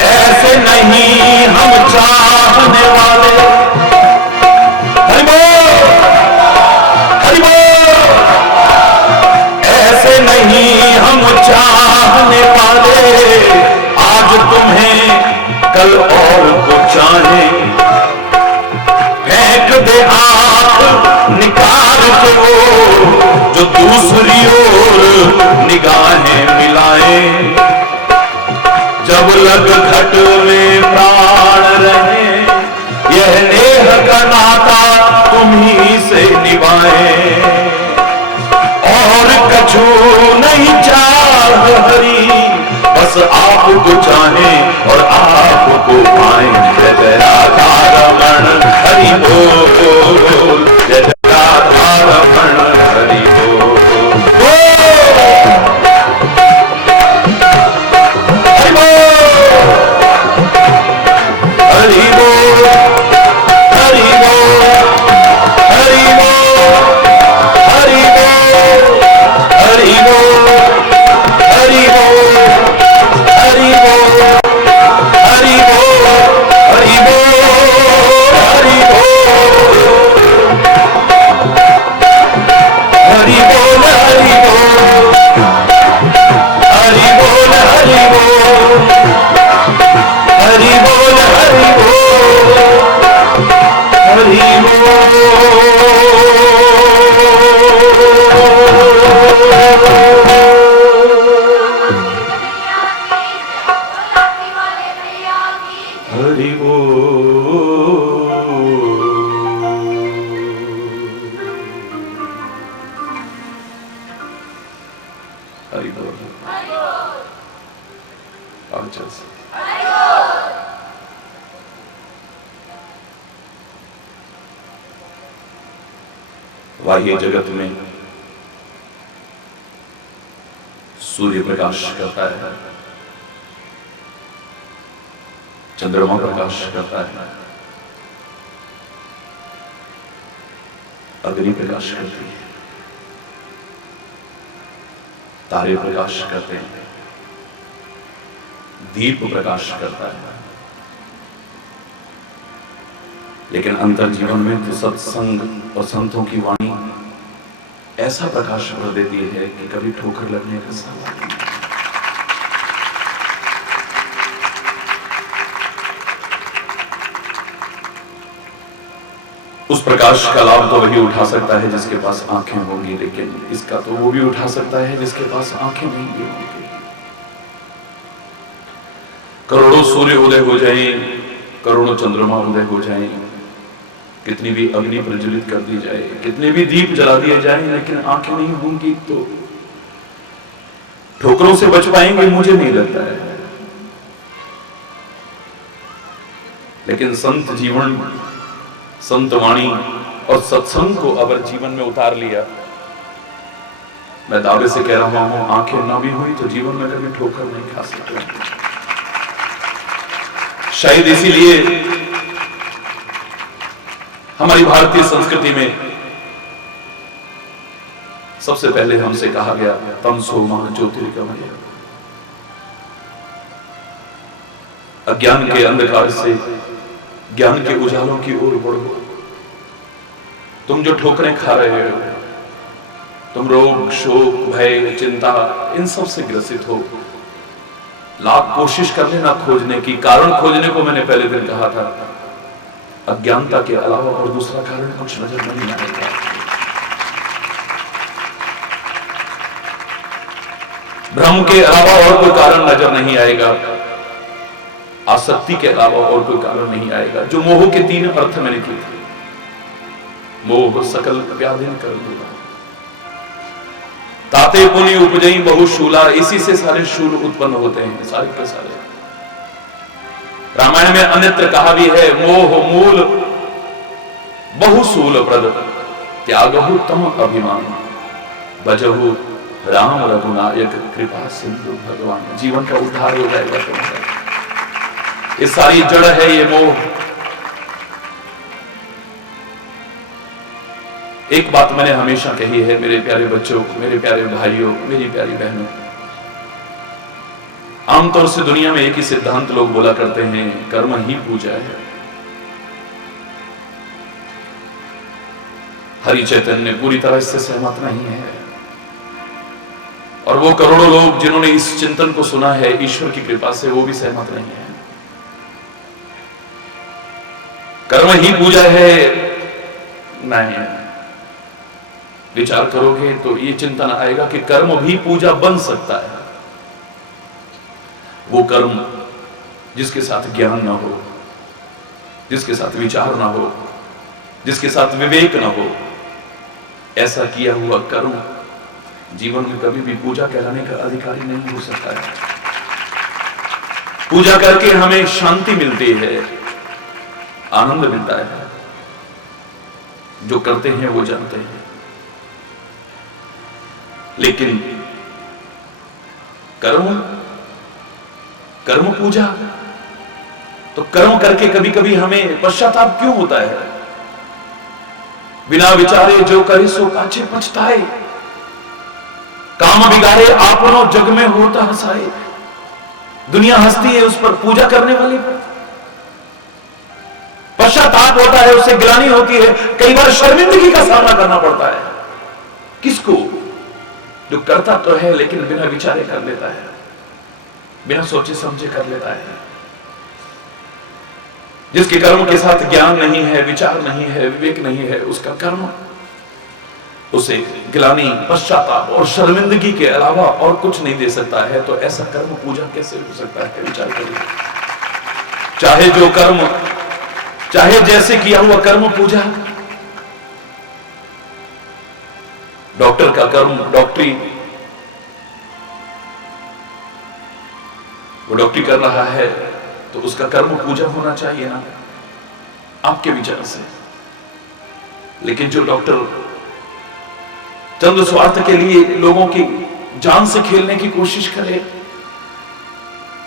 ऐसे नहीं हम चाहने वाले, हरि बोल, हरि बोल। ऐसे नहीं हम चाहने वाले, आज तुम्हें कल और को चाहे। फेंक दे आंख निकाल के वो, जो दूसरी ओर निगाहें मिलाए। जब लग घट में प्राण रहे, यह नेह का नाता तुम्ही से निभाए। और कछु नहीं चाह हरी, बस आपको चाहे और आपको पाए। जय जय राधा रमण हरि बोल, जय जय राधा रमण हरि बोल, हरि बोल, हरि बोल, हरि बोल, हरि बोल, हरि बोल, हरि बोल, हरि बोल, हरि बोल, हरि बोल, हरि बोल, हरि बोल, हरि बोल, हरि बोल, हरि बोल, हरि बोल, हरि बोल, हरि हरि बोल। चल से बाह्य जगत में सूर्य प्रकाश करता है, चंद्रमा प्रकाश करता है, अग्नि प्रकाश करती है, तारे प्रकाश करते हैं, दीप प्रकाश करता है। लेकिन अंतर जीवन में तो सत्संग और संतों की वाणी ऐसा प्रकाश भर देती है कि कभी ठोकर लगने का सवाल नहीं। उस प्रकाश का लाभ तो वही उठा सकता है जिसके पास आंखें होंगी, लेकिन इसका तो वो भी उठा सकता है जिसके पास आंखें नहीं भी होंगी। करोड़ों सूर्य उदय हो जाए, करोड़ों चंद्रमा उदय हो जाए, कितनी भी अग्नि प्रज्वलित कर दी जाए, कितने भी दीप जला दिए जाए, लेकिन आंखें नहीं होंगी तो ठोकरों से बच पाएंगे मुझे नहीं लगता है। लेकिन संत जीवन, संत वाणी और सत्संग को अगर जीवन में उतार लिया, मैं दावे से कह रहा हूं, आंखें ना भी हुई तो जीवन में कभी ठोकर नहीं खा सकते। शायद इसीलिए हमारी भारतीय संस्कृति में सबसे पहले हमसे कहा गया तमसो मा ज्योतिर्गमय, अज्ञान के अंधकार से ज्ञान के उजालों की ओर बढ़ो। तुम जो ठोकरें खा रहे हो, तुम रोग, शोक, भय, चिंता, इन सब से ग्रसित हो, लाख कोशिश कर लेना खोजने की, कारण खोजने को मैंने पहले दिन कहा था, अज्ञानता के अलावा और दूसरा कारण कुछ नजर नहीं आएगा। भ्रम के अलावा और कोई कारण नजर नहीं आएगा, आसक्ति के अलावा और कोई कारण नहीं आएगा। जो मोह के 3 अर्थ मैंने किए थे, मोह सकल व्याधिन कर दूंगा, ताते पुनि उपजई बहुशूला, इसी से सारे शूल उत्पन्न होते हैं, सारे के सारे। रामायण में अन्यत्र कहा भी है, मोह मूल बहुशूल प्रद, त्यागहु तम अभिमान, भजहु राम रघुनायक कृपा सिंधु भगवान। जीवन का उद्धार हो जाएगा तुम्हारा। ये सारी जड़ है ये मोह। एक बात मैंने हमेशा कही है, मेरे प्यारे बच्चों, मेरे प्यारे भाइयों, मेरी प्यारी बहनों, आमतौर से दुनिया में एक ही सिद्धांत लोग बोला करते हैं, कर्म ही पूजा है। हरि चैतन्य पूरी तरह इससे सहमत नहीं है, और वो करोड़ों लोग जिन्होंने इस चिंतन को सुना है ईश्वर की कृपा से, वो भी सहमत नहीं है। कर्म ही पूजा है नहीं, विचार करोगे तो ये चिंतन आएगा कि कर्म भी पूजा बन सकता है। वो कर्म जिसके साथ ज्ञान ना हो, जिसके साथ विचार ना हो, जिसके साथ विवेक ना हो, ऐसा किया हुआ कर्म जीवन में कभी भी पूजा कहलाने का अधिकारी नहीं हो सकता है। पूजा करके हमें शांति मिलती है, आनंद मिलता है। जो करते हैं वो जानते हैं। लेकिन कर्म पूजा, तो कर्म करके कभी कभी हमें पश्चाताप क्यों होता है? बिना विचारे जो करे सो पाछे पछताए, काम बिगाड़े आपनो जग में होता हंसाए। दुनिया हंसती है उस पर, पूजा करने वाले पर। पश्चाताप होता है, उससे ग्लानि होती है, कई बार शर्मिंदगी का सामना करना पड़ता है। किसको? जो करता तो है लेकिन बिना विचारे कर लेता है, बिना सोचे समझे कर लेता है। जिसके कर्म के साथ ज्ञान नहीं है, विचार नहीं है, विवेक नहीं है, उसका कर्म उसे ग्लानि, पश्चाताप और शर्मिंदगी के अलावा और कुछ नहीं दे सकता है। तो ऐसा कर्म पूजा कैसे हो सकता है? विचार करिए। चाहे जो कर्म, चाहे जैसे किया हुआ कर्म पूजा। डॉक्टर का कर्म डॉक्टरी, वो डॉक्टरी कर रहा है तो उसका कर्म पूजा होना चाहिए ना, आपके विचार से। लेकिन जो डॉक्टर चंद स्वार्थ के लिए लोगों की जान से खेलने की कोशिश करे,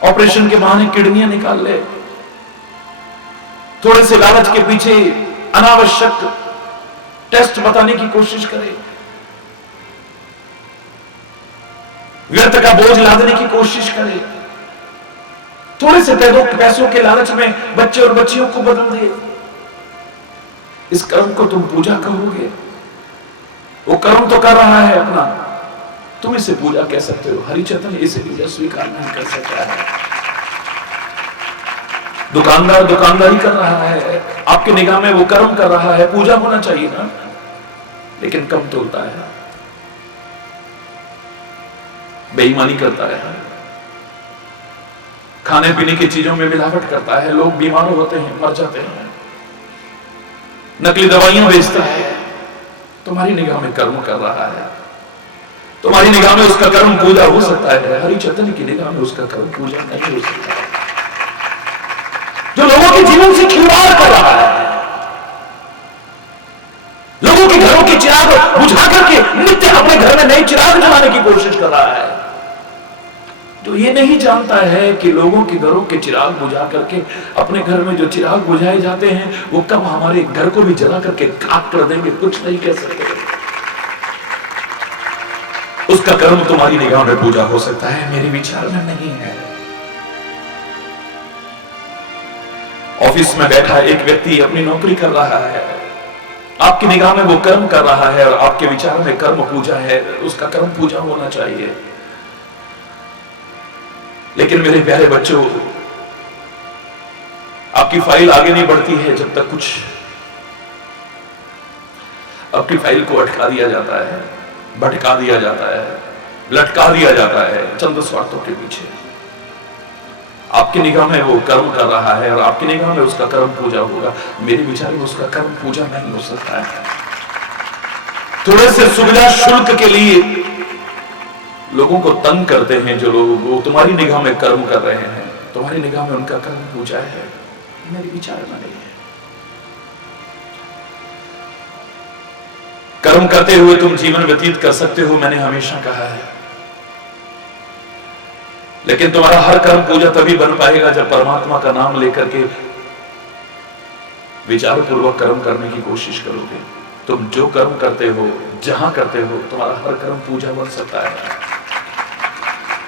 ऑपरेशन के बहाने किडनियां निकाल ले, थोड़े से लालच के पीछे अनावश्यक टेस्ट बताने की कोशिश करे, व्यर्थ का बोझ लादने की कोशिश करे, थोड़े से पैसों के लालच में बच्चे और बच्चियों को बदल दे, इस कर्म को तुम पूजा कहोगे? वो कर्म तो कर रहा है अपना, तुम इसे पूजा कह सकते हो? हरि चैतन्य इसे पूजा स्वीकार नहीं कर सकता है। दुकानदार दुकानदारी कर रहा है, आपकी निगाह में वो कर्म कर रहा है, पूजा होना चाहिए ना, लेकिन कम तोलता है, बेईमानी करता है, खाने पीने की चीजों में मिलावट करता है, लोग बीमार होते हैं, मर जाते हैं, नकली दवाइयां बेचता है। तुम्हारी निगाह में कर्म कर रहा है, तुम्हारी निगाह में उसका कर्म पूजा हो सकता है, हरि चैतन्य की निगाह में उसका कर्म पूजा नहीं हो सकता। जो लोगों के जीवन से खिलवाड़ कर रहा है, लोगों के घरों के चिराग बुझा करके नित्य अपने घर में नई चिराग जलाने की कोशिश कर रहा है, जो ये नहीं जानता है कि लोगों के घरों के चिराग बुझा करके अपने घर में जो चिराग बुझाए जाते हैं वो कब हमारे घर को भी जला करके खाक कर देंगे, कुछ नहीं कह सकते। उसका कर्म तुम्हारी निगाह में पूजा हो सकता है, मेरे विचार में नहीं है। ऑफिस में बैठा एक व्यक्ति अपनी नौकरी कर रहा है, आपकी निगाह में वो कर्म कर रहा है और आपके विचार में कर्म पूजा है, उसका कर्म पूजा होना चाहिए। लेकिन मेरे प्यारे बच्चों, आपकी फाइल आगे नहीं बढ़ती है जब तक कुछ आपकी फाइल को अटका दिया जाता है, भटका दिया जाता है, लटका दिया जाता है चंद स्वार्थों के पीछे। आपकी निगाह में वो कर्म कर रहा है और आपकी निगाह में उसका कर्म पूजा होगा, मेरे विचार में उसका कर्म पूजा नहीं हो सकता है। थोड़े से सुविधा शुल्क के लिए लोगों को तंग करते हैं जो लोग, वो तुम्हारी निगाह में कर्म कर रहे हैं, तुम्हारी निगाह में उनका कर्म पूजा है, मेरे विचार में नहीं है। कर्म करते हुए तुम जीवन व्यतीत कर सकते हो, मैंने हमेशा कहा है, लेकिन तुम्हारा हर कर्म पूजा तभी बन पाएगा जब परमात्मा का नाम लेकर के विचार पूर्वक कर्म करने की कोशिश करोगे। तुम जो कर्म करते हो, जहां करते हो, तुम्हारा हर कर्म पूजा बन सकता है।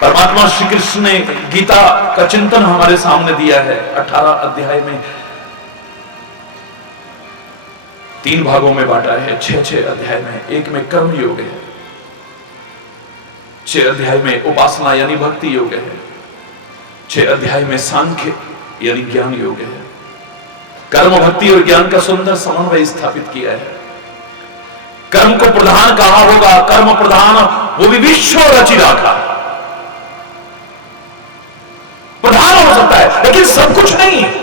परमात्मा श्री कृष्ण ने गीता का चिंतन हमारे सामने दिया है। 18 अध्याय में 3 भागों में बांटा है, 6 अध्याय में। एक में कर्म योग है, 6 अध्याय में उपासना यानी भक्ति योग है, 6 अध्याय में सांख्य यानी ज्ञान योग है। कर्म भक्ति और ज्ञान का सुंदर समन्वय स्थापित किया है। कर्म को प्रधान कहा होगा, कर्म प्रधान वो भी विश्व रचि राखा, प्रधान हो सकता है लेकिन सब कुछ नहीं है।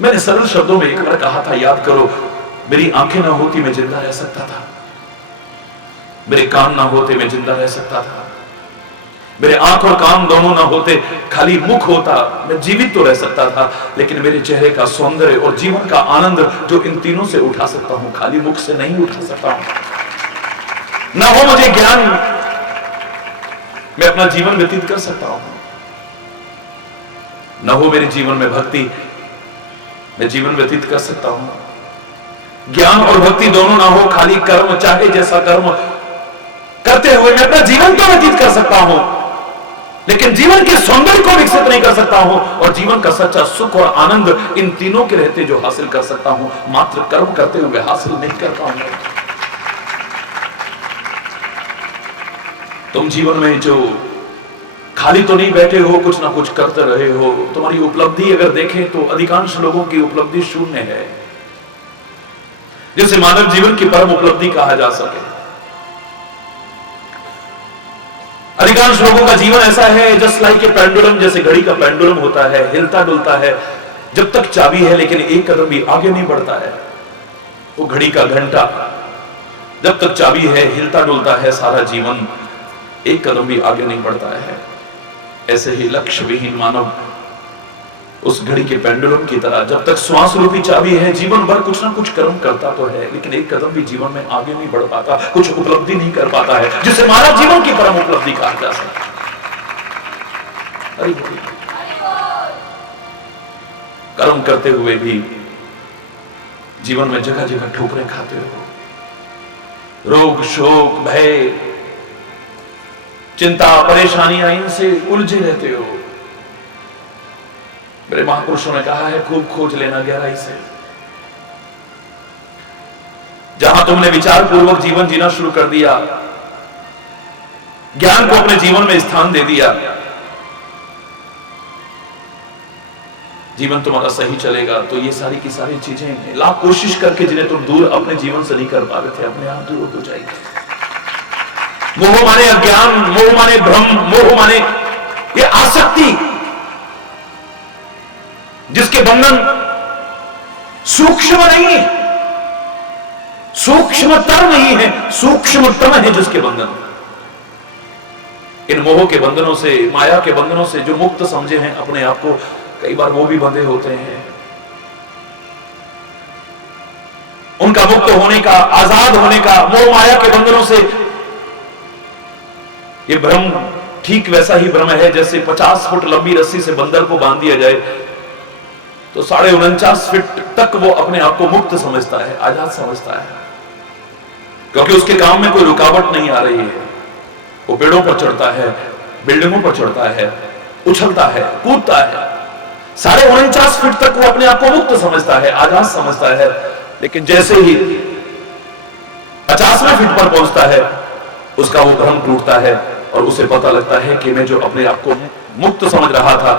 मैंने सरल शब्दों में एक बार कहा था, याद करो, मेरी आंखें ना होती मैं जिंदा रह सकता था, मेरे कान ना होते मैं जिंदा रह सकता था, मेरे आंख और कान दोनों ना होते, खाली मुख होता मैं जीवित तो रह सकता था, लेकिन मेरे चेहरे का सौंदर्य और जीवन का आनंद जो इन तीनों से उठा सकता हूं, खाली मुख से नहीं उठा सकता हूं। ना हो मुझे ज्ञान, मैं अपना जीवन व्यतीत कर सकता हूं, न हो मेरे जीवन में भक्ति, मैं जीवन व्यतीत कर सकता हूं। ज्ञान और भक्ति दोनों ना हो, खाली कर्म, चाहे जैसा कर्म करते हुए मैं अपना जीवन तो व्यतीत कर सकता हूं, लेकिन जीवन के सौंदर्य को विकसित नहीं कर सकता हूं, और जीवन का सच्चा सुख और आनंद इन तीनों के रहते जो हासिल कर सकता हूं, मात्र कर्म करते हुए हासिल नहीं कर पाऊंगा। तुम जीवन में जो खाली तो नहीं बैठे हो, कुछ ना कुछ करते रहे हो। तुम्हारी उपलब्धि अगर देखें तो अधिकांश लोगों की उपलब्धि शून्य है, जिसे मानव जीवन की परम उपलब्धि कहा जा सके। अधिकांश लोगों का जीवन ऐसा है, जस्ट लाइक ए पेंडुलम, जैसे घड़ी का पेंडुलम होता है, हिलता डुलता है जब तक चाबी है, लेकिन एक कदम भी आगे नहीं बढ़ता है। वो घड़ी का घंटा जब तक चाबी है, हिलता डुलता है सारा जीवन, एक कदम भी आगे नहीं बढ़ता है। ऐसे ही लक्ष्य विहीन मानव उस घड़ी के पेंडुलम की तरह जब तक श्वास रूपी चाबी है, जीवन भर कुछ ना कुछ कर्म करता तो है, लेकिन एक कदम भी जीवन में आगे नहीं बढ़ पाता, कुछ उपलब्धि नहीं कर पाता है, जिसे मानव जीवन की परम उपलब्धि कहा जा सकता है। कर्म करते हुए भी जीवन में जगह जगह ठोकरें खाते हो, रोग शोक भय चिंता परेशानियां, इनसे उलझे रहते हो। मेरे महापुरुषों ने कहा है, खूब खोज लेना गहराई से। जहां तुमने विचार पूर्वक जीवन जीना शुरू कर दिया, ज्ञान को अपने जीवन में स्थान दे दिया, जीवन तुम्हारा सही चलेगा, तो ये सारी की सारी चीजें लाख कोशिश करके जिन्हें तुम दूर अपने जीवन से नहीं कर पा रहे थे, अपने आप दूर हो जाएगी। मोह माने अज्ञान, मोह माने भ्रम, मोह माने ये आसक्ति, जिसके बंधन सूक्ष्म नहीं है, सूक्ष्मतर नहीं है, सूक्ष्मतम है जिसके बंधन। इन मोह के बंधनों से, माया के बंधनों से जो मुक्त समझे हैं अपने आप को, कई बार वो भी बंधे होते हैं। उनका मुक्त होने का, आजाद होने का, मोह माया के बंधनों से ये भ्रम ठीक वैसा ही भ्रम है जैसे 50 फुट लंबी रस्सी से बंदर को बांध दिया जाए तो 49.5 फीट तक वो अपने आप को मुक्त समझता है, आजाद समझता है, क्योंकि उसके काम में कोई रुकावट नहीं आ रही है। वो पेड़ों पर चढ़ता है, बिल्डिंगों पर चढ़ता है, उछलता है, कूदता है, 49.5 फीट तक वो अपने आप को मुक्त समझता है, आजाद समझता है। लेकिन जैसे ही 50वें फीट पर पहुंचता है, उसका वो भ्रम टूटता है और उसे पता लगता है कि मैं जो अपने आप को मुक्त समझ रहा था,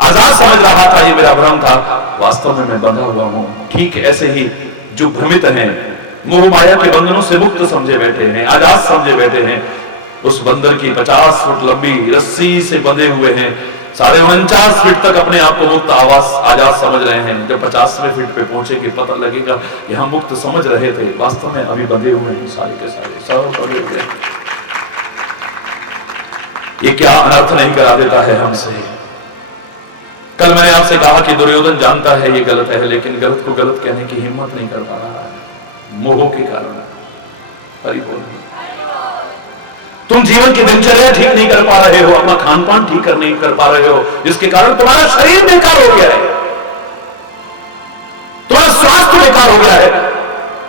आजाद समझ रहा था, ये मेरा भ्रम था, वास्तव में मैं बंधा हुआ हूं। ठीक ऐसे ही जो भ्रमित हैं, मोह माया के बंधनों से मुक्त समझे बैठे हैं, आजाद समझे बैठे हैं, उस बंदर की 50 फुट लंबी रस्सी से बंधे हुए हैं, 49.5 फीट तक अपने आप को मुक्त आजाद समझ रहे हैं। जब 50वें फीट पे पहुंचेंगे पता लगेगा कि हम मुक्त समझ रहे थे, वास्तव में अभी बंधे हुए हैं, सारे के सारे सब बंधे हुए हैं। ये क्या अनर्थ नहीं करा देता है हमसे। कल मैंने आपसे कहा कि दुर्योधन जानता है ये गलत है, लेकिन गलत को गलत कहने की हिम्मत नहीं कर पा रहा है, मोह के कारण। हरि बोल। तुम जीवन की दिनचर्या ठीक नहीं कर पा रहे हो, अपना खान पान ठीक नहीं कर पा रहे हो, जिसके कारण तुम्हारा शरीर बेकार हो गया है, तुम्हारा स्वास्थ्य बेकार हो गया है,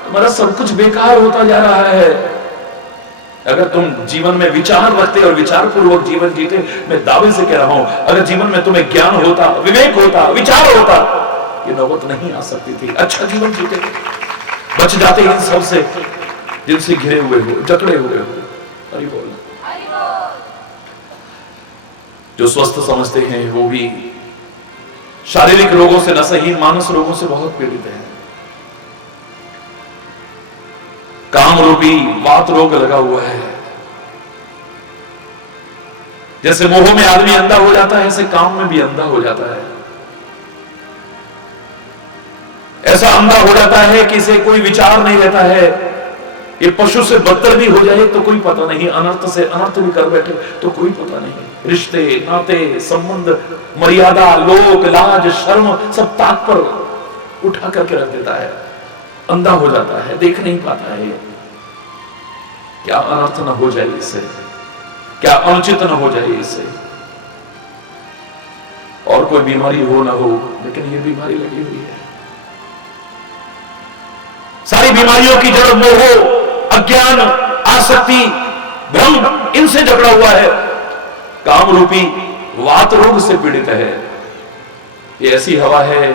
तुम्हारा सब कुछ बेकार होता जा रहा है। अगर तुम जीवन में विचार रखते और विचार पूर्वक जीवन जीते, मैं दावे से कह रहा हूं, अगर जीवन में तुम्हें ज्ञान होता, विवेक होता, विचार होता, ये नौबत नहीं आ सकती थी। अच्छा जीवन जीते, बच जाते इन सब से जिनसे घिरे हुए हो, जकड़े हुए हो। हरि बोल। जो स्वस्थ समझते हैं वो भी शारीरिक रोगों से न सही मानस रोगों से बहुत पीड़ित हैं। काम रूपी वात रोग लगा हुआ है। जैसे मोह में आदमी अंधा हो जाता है, ऐसे काम में भी अंधा हो जाता है। ऐसा अंधा हो जाता है कि इसे कोई विचार नहीं रहता है। ये पशु से बदतर भी हो जाए तो कोई पता नहीं, अनर्थ से अनर्थ भी कर बैठे तो कोई पता नहीं। रिश्ते नाते संबंध मर्यादा लोक लाज शर्म सब ताक पर उठा करके रख देता है, अंधा हो जाता है, देख नहीं पाता है। क्या अनर्थ न हो जाए इससे, क्या अनुचित न हो जाए इससे। और कोई बीमारी हो ना हो, लेकिन ये बीमारी लगी हुई है। सारी बीमारियों की जड़ मोह, अज्ञान, आसक्ति, भ्रम, इनसे झगड़ा हुआ है। काम रूपी वात रोग से पीड़ित है। ये ऐसी हवा है,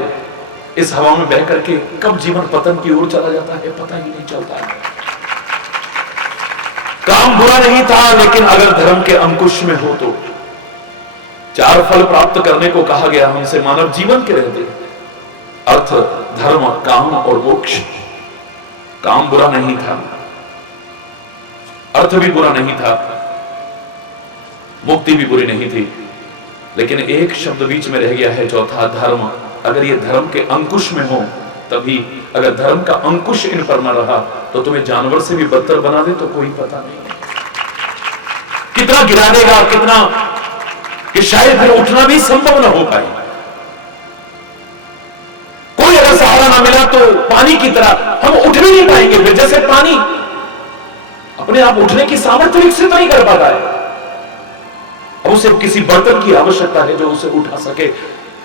इस हवा में बह करके कब जीवन पतन की ओर चला जाता है पता ही नहीं चलता है। काम बुरा नहीं था, लेकिन अगर धर्म के अंकुश में हो तो 4 फल प्राप्त करने को कहा गया हमसे मानव जीवन के रहते, अर्थ, धर्म, काम और मोक्ष। काम बुरा नहीं था, अर्थ भी बुरा नहीं था, मुक्ति भी बुरी नहीं थी, लेकिन एक शब्द बीच में रह गया है, चौथा, धर्म। अगर ये धर्म के अंकुश में हो तभी, अगर धर्म का अंकुश इन पर न रहा तो तुम्हें जानवर से भी बदतर बना दे तो कोई पता नहीं। कितना गिरा देगा, कितना कि शायद फिर उठना भी संभव न हो पाए। कोई अगर सहारा ना मिला तो पानी की तरह हम उठ भी नहीं पाएंगे। फिर जैसे पानी अपने आप उठने की सामर्थ्य विकसित नहीं कर पाता है, अब उसे किसी बर्तन की आवश्यकता है जो उसे उठा सके,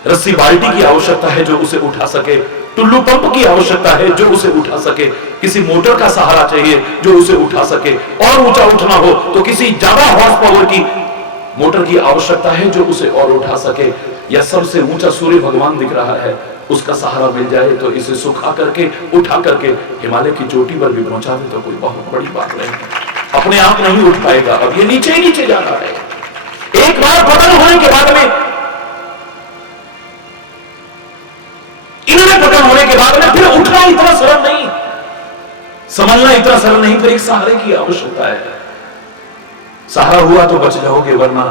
रस्सी बाल्टी की आवश्यकता है जो उसे उठा सके, टुल्लू पंप की आवश्यकता है जो उसे उठा सके, किसी मोटर का सहारा चाहिए जो उसे उठा सके। और ऊंचा उठना हो तो किसी ज्यादा हॉर्स पावर की मोटर की आवश्यकता है जो उसे और उठा सके। या सबसे ऊंचा सूर्य भगवान दिख रहा है, उसका सहारा मिल जाए तो इसे सुखा करके उठा करके हिमालय की चोटी पर भी पहुंचा दे तो कोई बहुत बड़ी बात नहीं। अपने आप नहीं उठ पाएगा, अब ये नीचे ही नीचे जा रहा है। एक बार पतन होने के बाद में समझना इतना सरल नहीं, समझना इतना सरल नहीं, फिर एक सहारे की आवश्यकता है। सहारा हुआ तो बच जाओगे, वरना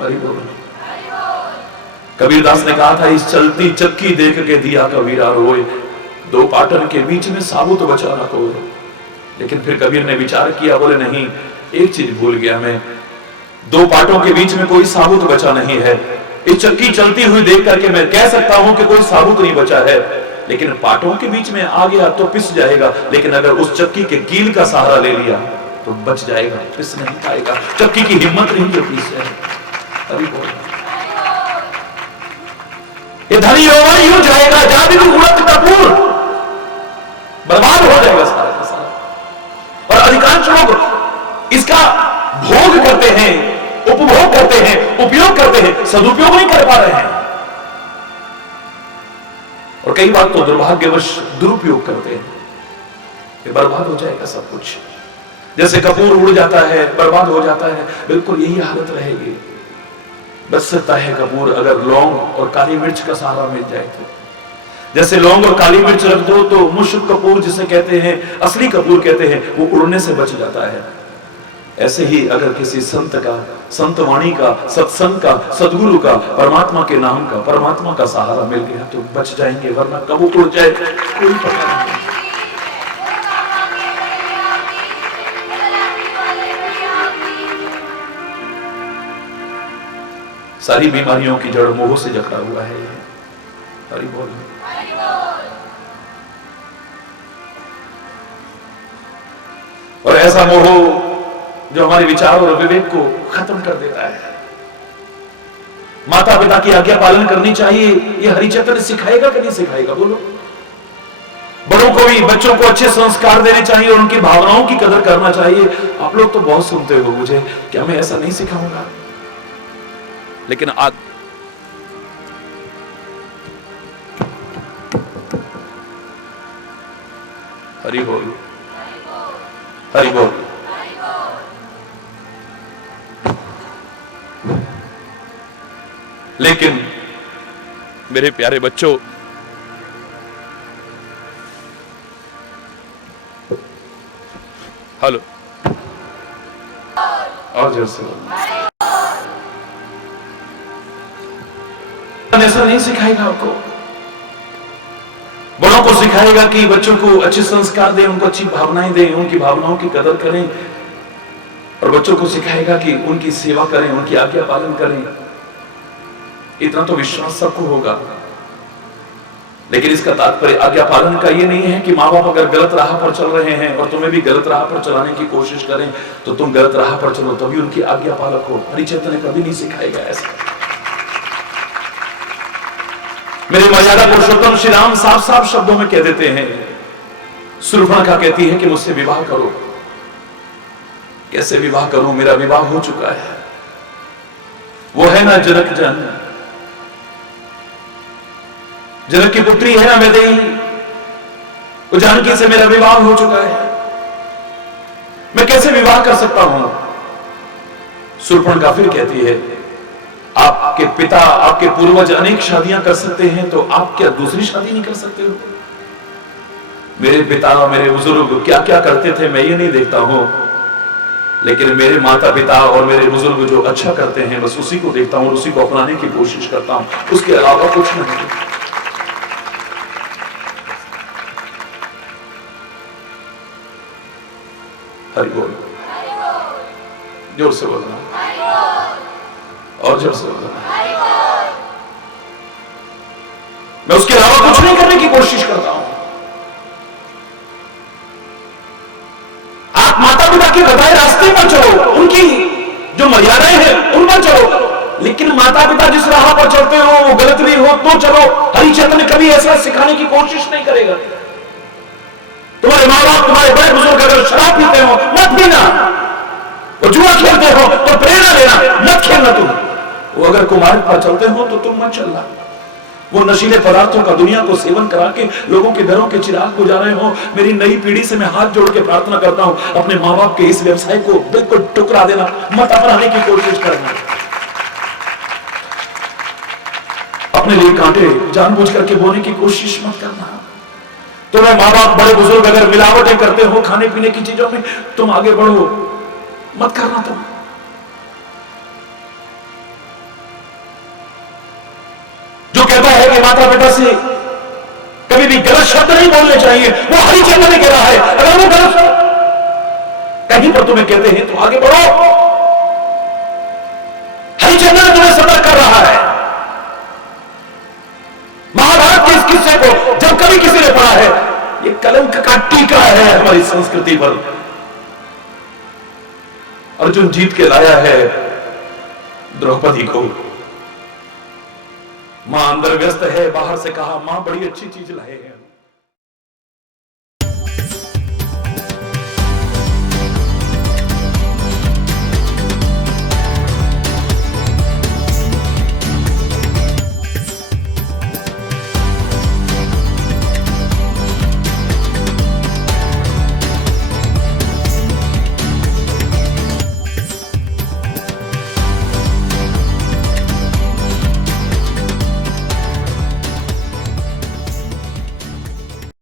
हरि बोल। कबीरदास ने कहा था, इस चलती चक्की देख के दिया कबीरा रोए, दो पाटन के बीच में साबुत बचा ना कोई। लेकिन फिर कबीर ने विचार किया, बोले नहीं, एक चीज भूल गया मैं, दो पाटों के बीच में कोई साबुत बचा नहीं है। इस चक्की चलती हुई देख करके मैं कह सकता हूं कि कोई साबुत नहीं बचा है, लेकिन पाटों के बीच में आ गया तो पिस जाएगा। लेकिन अगर उस चक्की के कील का सहारा ले लिया तो बच जाएगा, पिस नहीं पाएगा। चक्की की हिम्मत नहीं जो पिस जाए। अभी बोल, ये धनी होगा यूं जाएगा, जहां भी उड़त कपूर, बर्बाद हो जाएगा सारा का सारा। और अधिकांश लोग इसका भोग करते हैं, उपभोग करते हैं, उपयोग करते हैं, सदुपयोग नहीं कर पा रहे हैं। और कई बार तो दुर्भाग्यवश दुरुपयोग करते हैं, ये बर्बाद हो जाएगा सब कुछ। जैसे कपूर उड़ जाता है, बर्बाद हो जाता है, बिल्कुल यही हालत रहेगी। बच सकता है कपूर अगर लौंग और काली मिर्च का सहारा मिल जाए तो। जैसे लौंग और काली मिर्च रख दो तो मुश्क कपूर जिसे कहते हैं, असली कपूर कहते हैं, वो उड़ने से बच जाता है। ऐसे ही अगर किसी संत का, संत वाणी का, सत्संग का, सदगुरु का, परमात्मा के नाम का, परमात्मा का सहारा मिल गया तो बच जाएंगे, वरना कब उड़ जाए कोई पता नहीं। सारी बीमारियों की जड़ मोह से जकड़ा हुआ है। हरि बोल। और ऐसा मोह जो हमारे विचार और विवेक को खत्म कर देता है। माता पिता की आज्ञा पालन करनी चाहिए, ये हरिचंद्र सिखाएगा कि नहीं सिखाएगा? बोलो। बड़ों को भी, बच्चों को अच्छे संस्कार देने चाहिए और उनकी भावनाओं की कदर करना चाहिए। आप लोग तो बहुत सुनते हो मुझे, क्या मैं ऐसा नहीं सिखाऊंगा? लेकिन आज हरि बोल, हरि बोल। लेकिन मेरे प्यारे बच्चों, हेलो, और जोर से ऐसा नहीं सिखाएगा आपको। बड़ों को सिखाएगा कि बच्चों को अच्छे संस्कार दें, उनको अच्छी भावनाएं दें, उनकी भावनाओं की कदर करें, और बच्चों को सिखाएगा कि उनकी सेवा करें, उनकी आज्ञा पालन करें। इतना तो विश्वास सबको होगा। लेकिन इसका तात्पर्य आज्ञा पालन का ये नहीं है कि माँ बाप अगर गलत राह पर चल रहे हैं और तुम्हें भी गलत राह पर चलाने की कोशिश करें तो तुम गलत राह पर चलो, तभी उनकी आज्ञा पालक हो। हरिचंद्र ने कभी नहीं सिखाएगा ऐसा। मेरे मर्यादा पुरुषोत्तम श्री राम साफ साफ शब्दों में कह देते हैं। शूर्पणखा कहती है कि मुझसे विवाह करो। कैसे विवाह करूं? मेरा विवाह हो चुका है। वो है ना जनक जन, जनक की पुत्री है ना वैदेही, वो जानकी से मेरा विवाह हो चुका है, मैं कैसे विवाह कर सकता हूं? शूर्पणखा फिर कहती है, आपके पिता, आपके पूर्वज अनेक शादियां कर सकते हैं, तो आप क्या दूसरी शादी नहीं कर सकते हो? मेरे पिता, मेरे बुजुर्ग क्या क्या करते थे मैं ये नहीं देखता हूं, लेकिन मेरे माता पिता और मेरे बुजुर्ग जो अच्छा करते हैं बस उसी को देखता हूं और उसी को अपनाने की कोशिश करता हूं, उसके अलावा कुछ नहीं। हरि बोल, जोर से बोलना, और जोर से बोलना। मैं उसके अलावा कुछ नहीं करने की कोशिश करता हूं। आप माता पिता की बताए रास्ते पर चलो, उनकी जो मर्यादाएं हैं उन पर चलो, लेकिन माता पिता जिस राह पर चलते हो वो गलत भी हो तो चलो। हरिचंद्र ने कभी ऐसा सिखाने की कोशिश नहीं करेगा। तुम्हारे माँ बाप, तुम्हारे बड़े बुजुर्ग अगर शराब पीते हो मत पीना, वो जुआ खेलते हो तो प्रेरणा लेना, मत खेलना तुम। वो अगर कुमार्ग पर चलते हो तो तुम मत चलना। वो नशीले पदार्थों का दुनिया को सेवन करा के लोगों के घरों के चिराग बुझा रहे हो। मेरी नई पीढ़ी से मैं हाथ जोड़ के प्रार्थना करता हूं, अपने माँ बाप के इस व्यवसाय को बिल्कुल टुकरा देना, मत अपनाने की कोशिश करना। अपने लिए कांटे जानबूझ करके बोने की कोशिश मत करना। तुम्हें माँ बाप बड़े बुजुर्ग अगर मिलावटें करते हो खाने पीने की चीजों में, तुम आगे बढ़ो, मत करना तुम। जो कहता है कि माता पिता से कभी भी गलत शब्द नहीं बोलने चाहिए, वो हरिचंद्र ने कहा है। अगर वो गलत कहीं पर तुम्हें कहते हैं तो आगे बढ़ो। हरिचंद्र तुम्हें सतर्क कर रहा है। महाभारत के इस किस्से को जब कभी किसी ने पढ़ा है, ये कलंक का टीका है हमारी संस्कृति पर। अर्जुन जीत के लाया है द्रौपदी को। मां अंदर व्यस्त है, बाहर से कहा मां बड़ी अच्छी चीज लाए हैं।